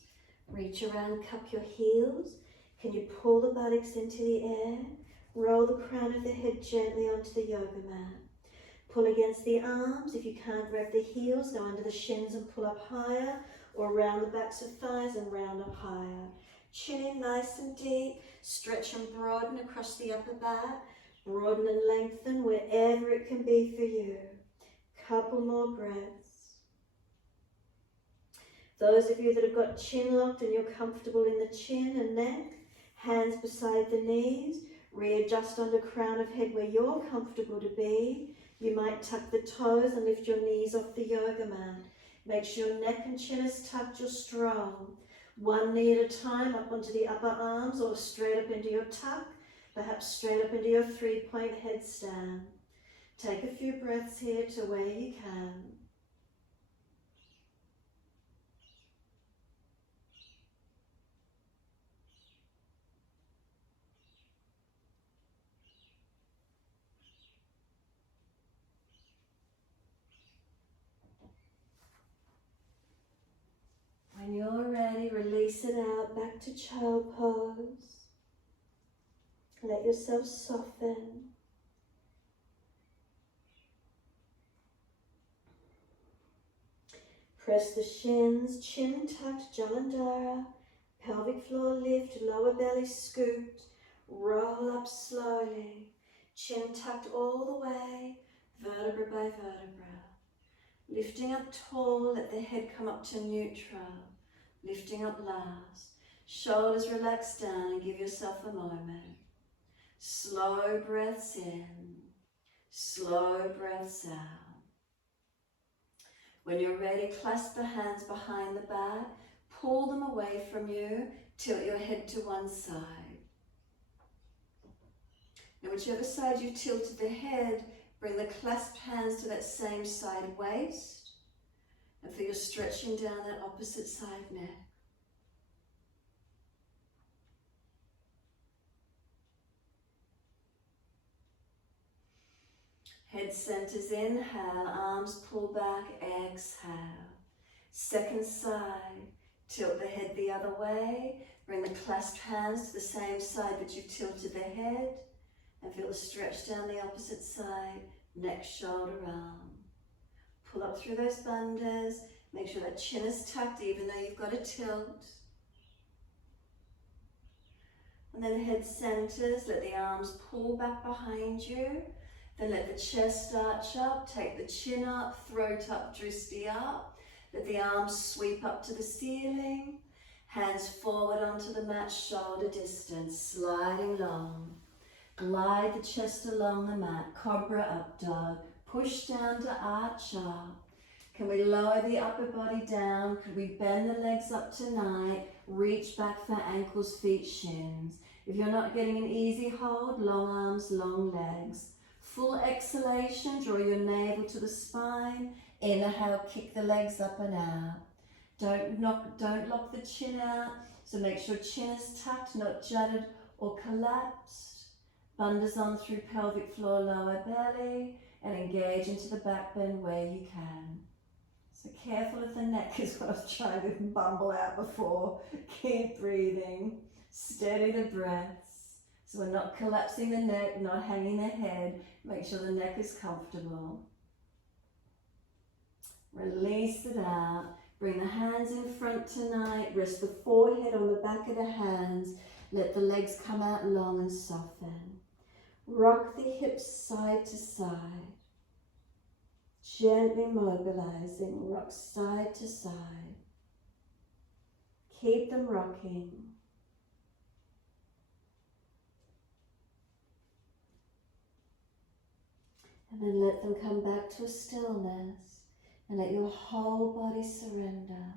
Reach around, cup your heels. Can you pull the buttocks into the air? Roll the crown of the head gently onto the yoga mat. Pull against the arms. If you can't grab the heels, go under the shins and pull up higher, or around the backs of thighs and round up higher. Chin in nice and deep. Stretch and broaden across the upper back. Broaden and lengthen wherever it can be for you. Couple more breaths. Those of you that have got chin locked and you're comfortable in the chin and neck, hands beside the knees, readjust on the crown of head where you're comfortable to be. You might tuck the toes and lift your knees off the yoga mat. Make sure your neck and chin is tucked, you're strong. One knee at a time up onto the upper arms or straight up into your tuck, perhaps straight up into your 3-point headstand. Take a few breaths here to where you can. When you're ready, release it out back to child pose. Let yourself soften. Press the shins, chin tucked, Jalandhara, pelvic floor lift, lower belly scooped, roll up slowly, chin tucked all the way, vertebra by vertebra. Lifting up tall, let the head come up to neutral, lifting up last. Shoulders relax down and give yourself a moment. Slow breaths in, slow breaths out. When you're ready, clasp the hands behind the back, pull them away from you, tilt your head to one side. Now whichever side you tilted the head, bring the clasped hands to that same side waist, and feel you're stretching down that opposite side neck. Head centers, inhale, arms pull back, exhale. Second side, tilt the head the other way, bring the clasped hands to the same side that you tilted the head, and feel the stretch down the opposite side, neck, shoulder, arm. Pull up through those bandhas, make sure that chin is tucked even though you've got a tilt. And then head centers, let the arms pull back behind you. Then let the chest arch up, take the chin up, throat up, drishti up. Let the arms sweep up to the ceiling. Hands forward onto the mat, shoulder distance, sliding long. Glide the chest along the mat, Cobra Up Dog. Push down to arch up. Can we lower the upper body down? Could we bend the legs up tonight? Reach back for ankles, feet, shins. If you're not getting an easy hold, long arms, long legs. Full exhalation, draw your navel to the spine. Inhale, kick the legs up and out. Don't lock the chin out, so make sure chin is tucked, not jutted or collapsed. Bandhas on through pelvic floor, lower belly, and engage into the back bend where you can. So careful if the neck is what I was trying to bumble out before. Keep breathing, steady the breaths. So we're not collapsing the neck, not hanging the head. Make sure the neck is comfortable. Release it out. Bring the hands in front tonight. Rest the forehead on the back of the hands. Let the legs come out long and soften. Rock the hips side to side. Gently mobilizing, rock side to side. Keep them rocking. And then let them come back to a stillness, and let your whole body surrender.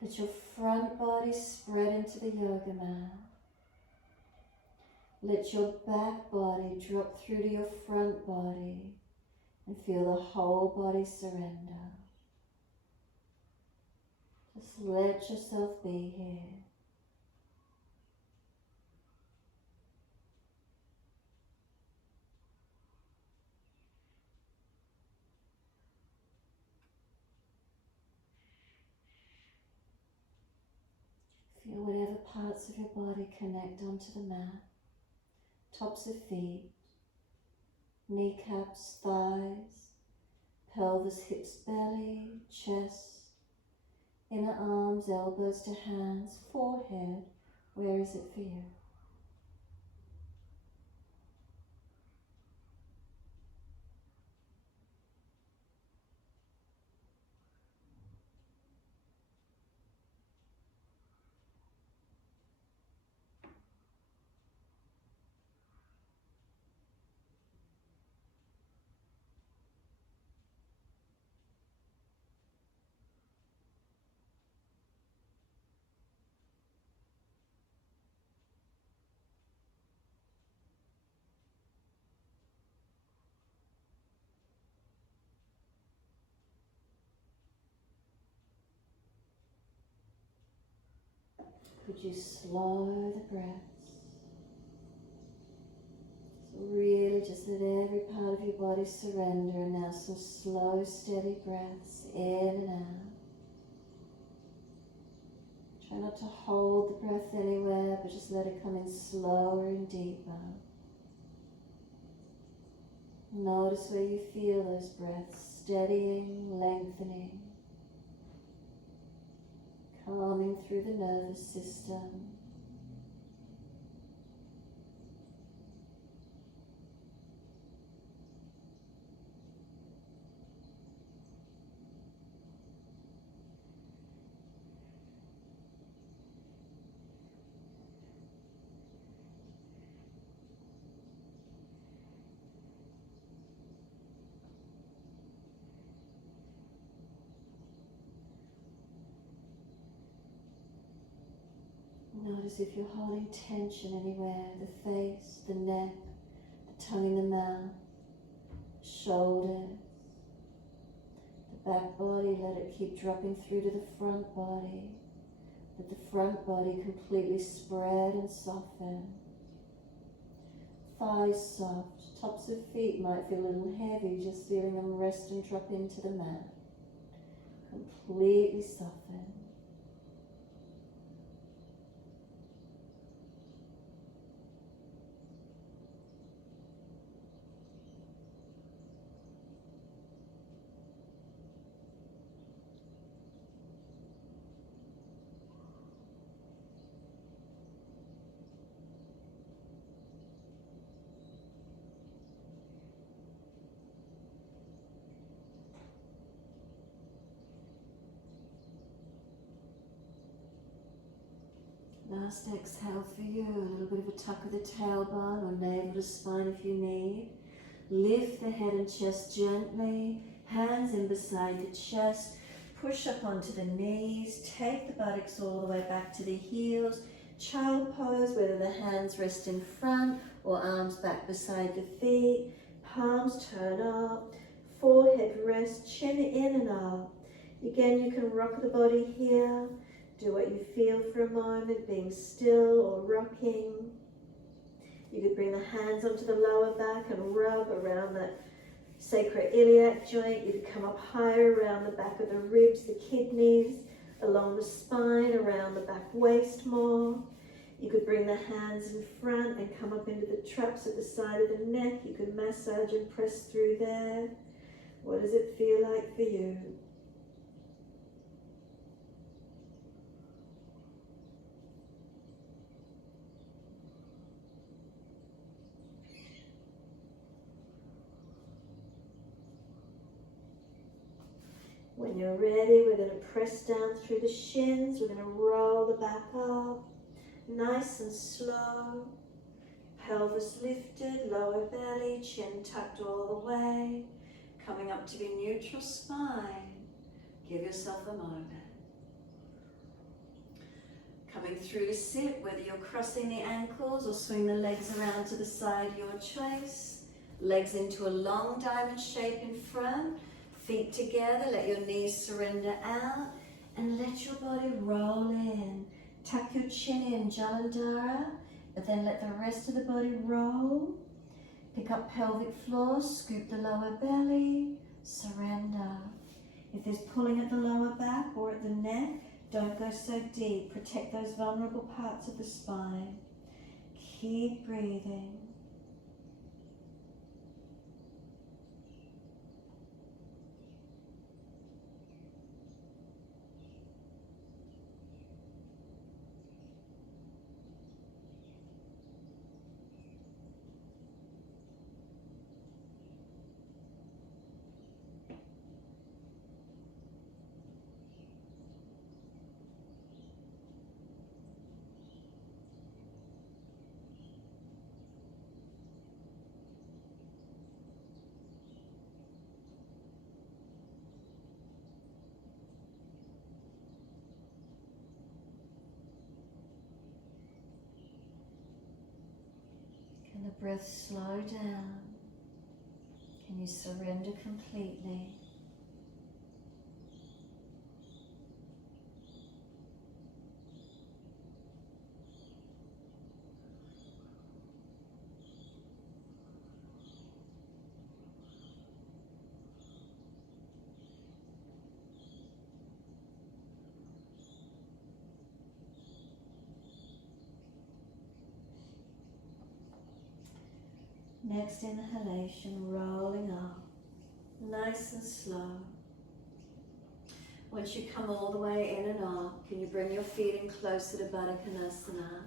Let your front body spread into the yoga mat. Let your back body drop through to your front body, and feel the whole body surrender. Just let yourself be here. Feel whatever parts of your body connect onto the mat. Tops of feet, kneecaps, thighs, pelvis, hips, belly, chest, inner arms, elbows to hands, forehead. Where is it for you? could you slow the breaths? So really just let every part of your body surrender, and now some slow, steady breaths in and out. Try not to hold the breath anywhere, but just let it come in slower and deeper. Notice where you feel those breaths steadying, lengthening, calming through the nervous system. Notice if you're holding tension anywhere, the face, the neck, the tongue in the mouth, shoulders, the back body, let it keep dropping through to the front body. Let the front body completely spread and soften. Thighs soft, tops of feet might feel a little heavy, just feeling them rest and drop into the mat. Completely soften. Last exhale for you, a little bit of a tuck of the tailbone or navel to spine if you need. Lift the head and chest gently, hands in beside the chest. Push up onto the knees, take the buttocks all the way back to the heels. Child pose, whether the hands rest in front or arms back beside the feet. Palms turn up, forehead rest, chin in and up. Again, you can rock the body here. Do what you feel for a moment, being still or rocking. You could bring the hands onto the lower back and rub around that sacroiliac joint. You could come up higher around the back of the ribs, the kidneys, along the spine, around the back waist more. You could bring the hands in front and come up into the traps at the side of the neck. You could massage and press through there. What does it feel like for you? When you're ready, we're going to press down through the shins. We're going to roll the back up, nice and slow. Pelvis lifted, lower belly, chin tucked all the way. Coming up to the neutral spine. Give yourself a moment. Coming through to sit, whether you're crossing the ankles or swing the legs around to the side of your choice. Legs into a long diamond shape in front. Feet together, let your knees surrender out and let your body roll in. Tuck your chin in, Jalandhara, but then let the rest of the body roll. Pick up pelvic floor, scoop the lower belly, surrender. If there's pulling at the lower back or at the neck, don't go so deep. Protect those vulnerable parts of the spine. Keep breathing. Can the breath slow down? Can you surrender completely? Next inhalation, rolling up. Nice and slow. Once you come all the way in and up, can you bring your feet in closer to Baddha Konasana?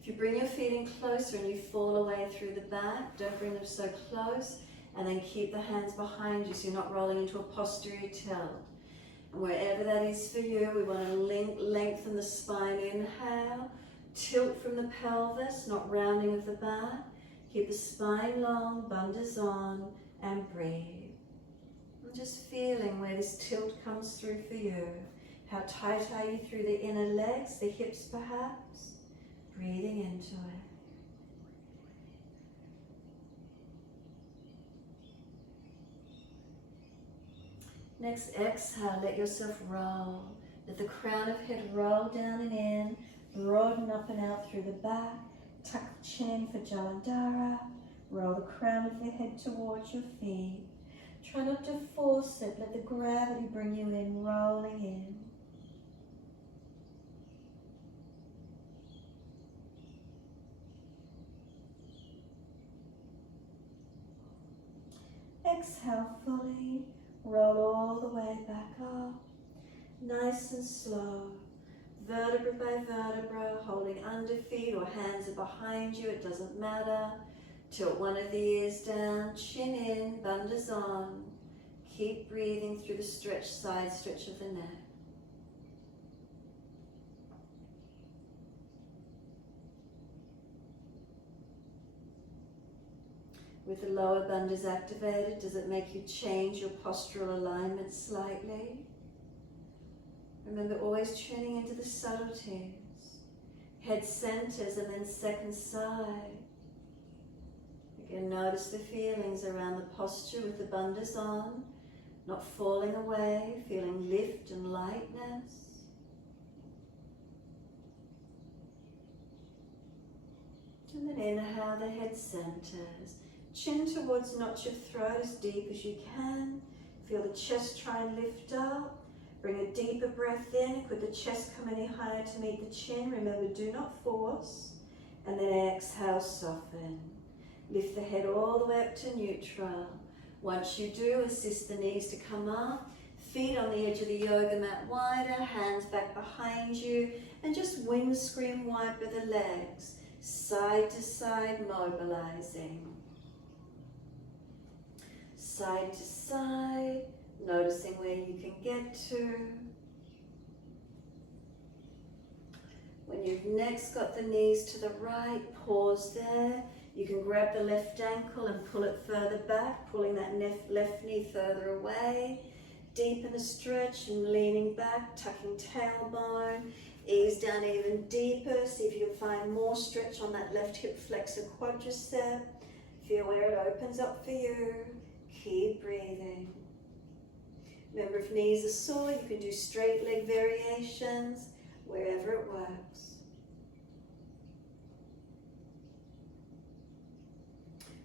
If you bring your feet in closer and you fall away through the back, don't bring them so close, and then keep the hands behind you so you're not rolling into a posterior tilt. And wherever that is for you, we want to lengthen the spine. Inhale, tilt from the pelvis, not rounding of the back. Keep the spine long, bandha's on, and breathe. And just feeling where this tilt comes through for you. How tight are you through the inner legs, the hips perhaps? Breathing into it. Next, exhale, let yourself roll. Let the crown of head roll down and in, broaden up and out through the back. Tuck the chin for Jalandhara. Roll the crown of the head towards your feet. Try not to force it. Let the gravity bring you in, rolling in. Exhale fully. Roll all the way back up. Nice and slow. Vertebra by vertebra, holding under feet or hands are behind you, it doesn't matter. Tilt one of the ears down, chin in, bandha's on. Keep breathing through the side stretch of the neck. With the lower bandhas activated, does it make you change your postural alignment slightly? Remember, always tuning into the subtleties. Head centers and then second side. Again, notice the feelings around the posture with the bandhas on, not falling away, feeling lift and lightness. And then inhale, the head centers. Chin towards, not your throat, as deep as you can. Feel the chest try and lift up. Bring a deeper breath in. Could the chest come any higher to meet the chin? Remember, do not force. And then exhale, soften. Lift the head all the way up to neutral. Once you do, assist the knees to come up. Feet on the edge of the yoga mat wider, hands back behind you. And just windscreen wiper the legs. Side to side, mobilizing. Side to side. Noticing where you can get to. When you've next got the knees to the right, pause there. You can grab the left ankle and pull it further back, pulling that left knee further away. Deepen the stretch and leaning back, tucking tailbone. Ease down even deeper. See if you can find more stretch on that left hip flexor quadricep. Feel where it opens up for you. Keep breathing. Remember, if knees are sore, you can do straight leg variations, wherever it works.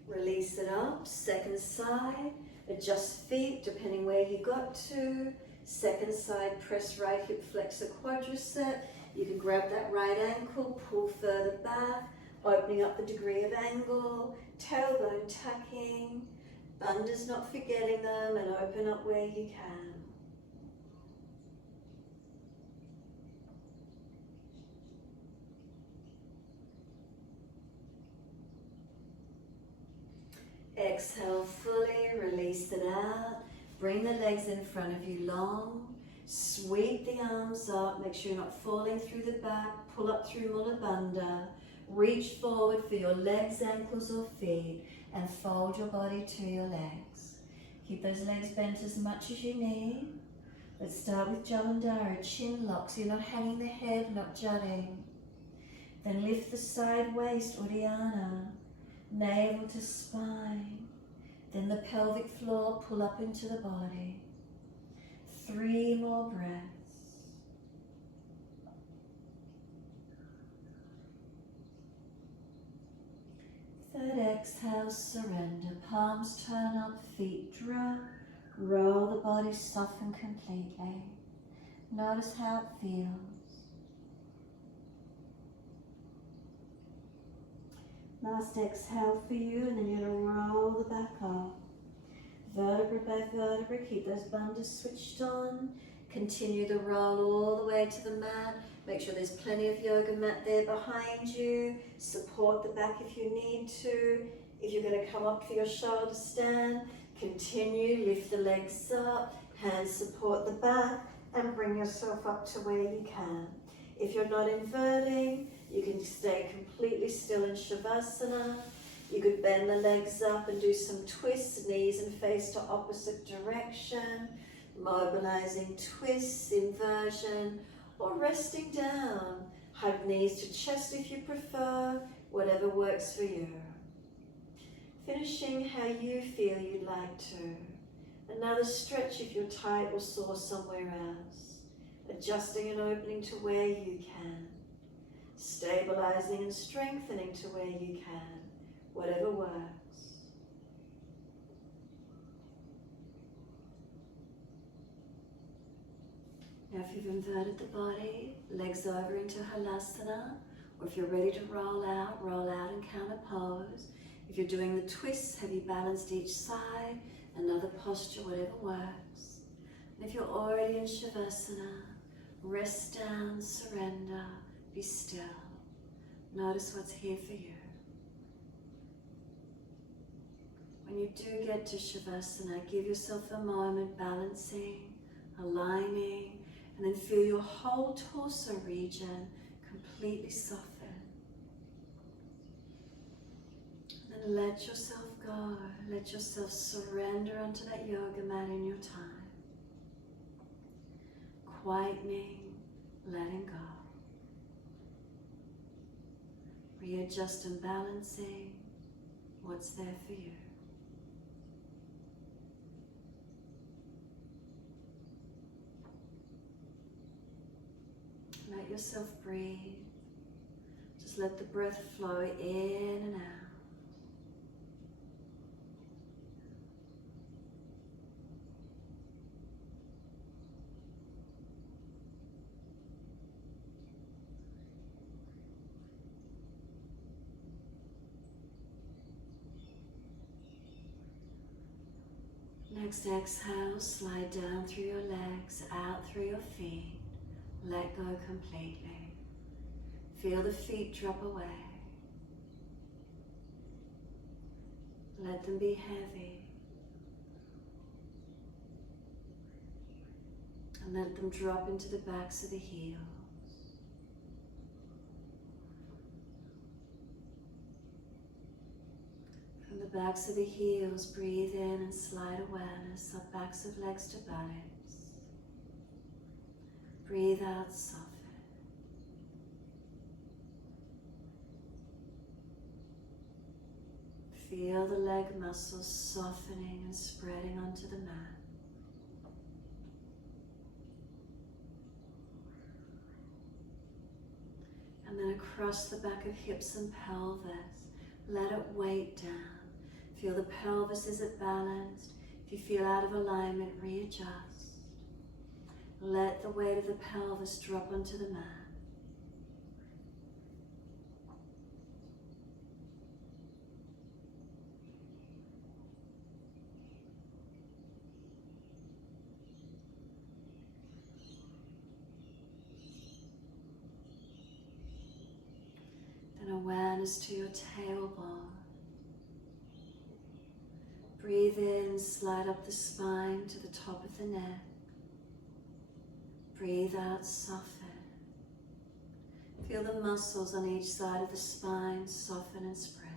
Release it up, second side, adjust feet depending where you got to. Second side, press right hip flexor quadricep. You can grab that right ankle, pull further back, opening up the degree of angle, tailbone tucking. Bandhas not forgetting them, and open up where you can. Exhale fully, release it out. Bring the legs in front of you long. Sweep the arms up, make sure you're not falling through the back. Pull up through Mula Bandha. Reach forward for your legs, ankles or feet, and fold your body to your legs. Keep those legs bent as much as you need. Let's start with Jalandhara, chin lock, so you're not hanging the head, not jutting. Then lift the side waist, Uddiyana, navel to spine. Then the pelvic floor, pull up into the body. 3 more breaths. Third exhale, surrender. Palms turn up, feet drop. Roll the body, soften completely. Notice how it feels. Last exhale for you, and then you're going to roll the back up. Vertebra by vertebra, keep those bandhas switched on. Continue the roll all the way to the mat. Make sure there's plenty of yoga mat there behind you. Support the back if you need to. If you're going to come up for your shoulder stand, continue, lift the legs up, hands support the back, and bring yourself up to where you can. If you're not inverting, you can stay completely still in Shavasana. You could bend the legs up and do some twists, knees and face to opposite direction, mobilizing twists, inversion, or resting down. Hug knees to chest if you prefer, whatever works for you. Finishing how you feel you'd like to. Another stretch if you're tight or sore somewhere else. Adjusting and opening to where you can. Stabilizing and strengthening to where you can. Whatever works. Now if you've inverted the body, legs over into Halasana, or if you're ready to roll out and counter pose. If you're doing the twists, have you balanced each side? Another posture, whatever works. And if you're already in Shavasana, rest down, surrender, be still. Notice what's here for you. When you do get to Shavasana, give yourself a moment balancing, aligning, and then feel your whole torso region completely soften. And then let yourself go, let yourself surrender onto that yoga mat in your time. Quietening, letting go. Readjust and balancing what's there for you. Let yourself breathe. Just let the breath flow in and out. Next exhale, slide down through your legs, out through your feet. Let go completely. Feel the feet drop away. Let them be heavy. And let them drop into the backs of the heels. From the backs of the heels, breathe in and slide awareness up backs of legs to buttocks. Breathe out, soften. Feel the leg muscles softening and spreading onto the mat. And then across the back of hips and pelvis, let it weight down. Feel the pelvis, is it balanced? If you feel out of alignment, readjust. Let the weight of the pelvis drop onto the mat. Then awareness to your tailbone. Breathe in, slide up the spine to the top of the neck. Breathe out, soften. Feel the muscles on each side of the spine soften and spread.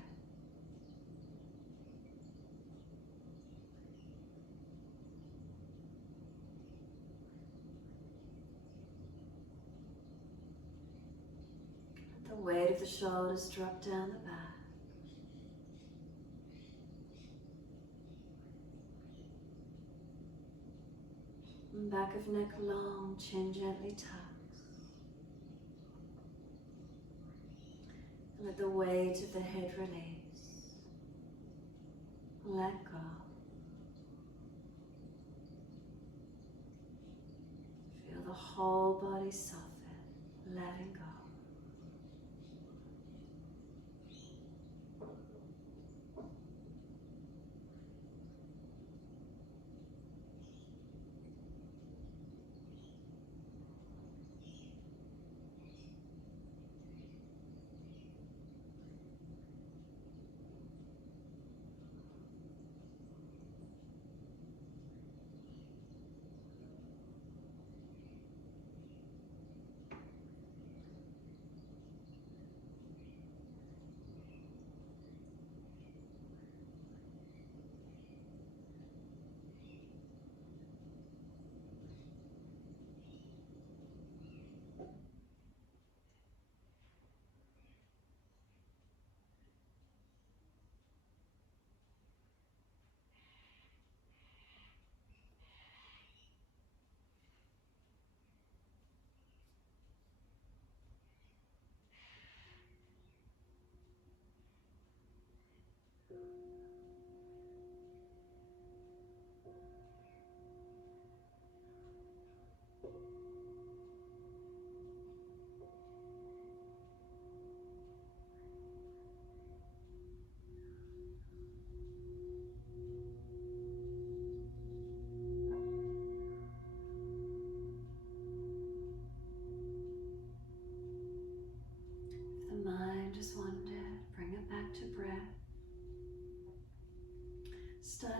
Let the weight of the shoulders drop down the back. And back of neck long, chin gently tucks. And let the weight of the head release. Let go. Feel the whole body soften, letting go.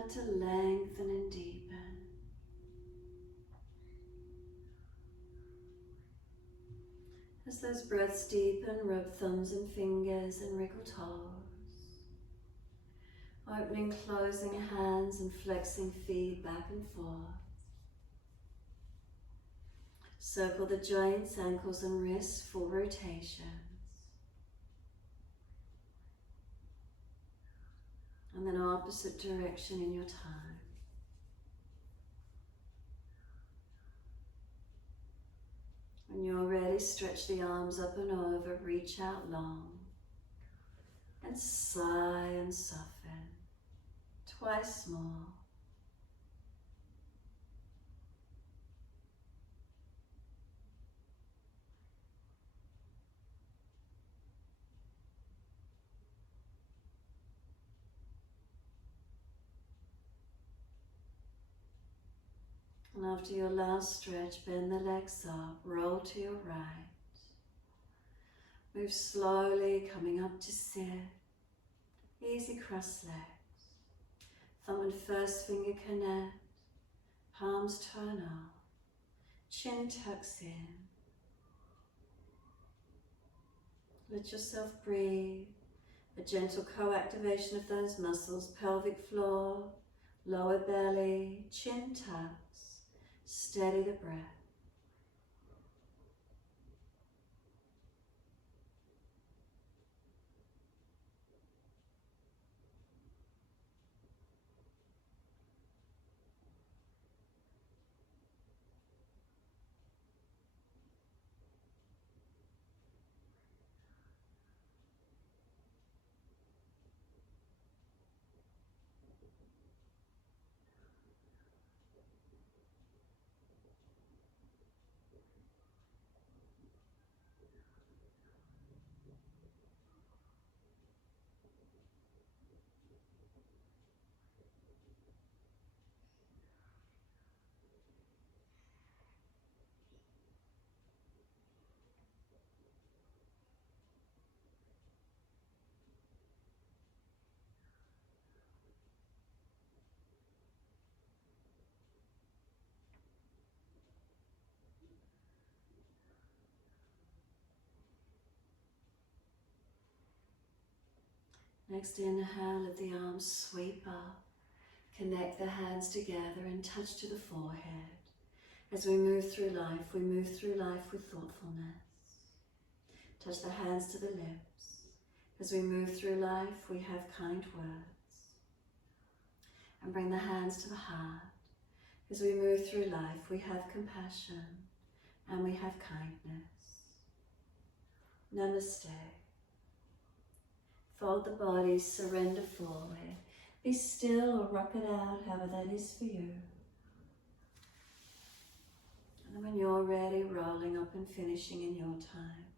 Start to lengthen and deepen. As those breaths deepen, rub thumbs and fingers and wriggle toes. Opening, closing hands and flexing feet back and forth. Circle the joints, ankles and wrists for rotations. And then opposite direction in your time. When you're ready, stretch the arms up and over, reach out long. And sigh and soften. Twice more. And after your last stretch, bend the legs up, roll to your right. Move slowly, coming up to sit. Easy cross legs. Thumb and first finger connect. Palms turn up. Chin tucks in. Let yourself breathe. A gentle co-activation of those muscles, pelvic floor, lower belly, chin tucks. Steady the breath. Next inhale, let the arms sweep up. Connect the hands together and touch to the forehead. As we move through life with thoughtfulness. Touch the hands to the lips. As we move through life, we have kind words. And bring the hands to the heart. As we move through life, we have compassion and we have kindness. Namaste. Fold the body, surrender forward. Be still or rock it out, however that is for you. And then when you're ready, rolling up and finishing in your time.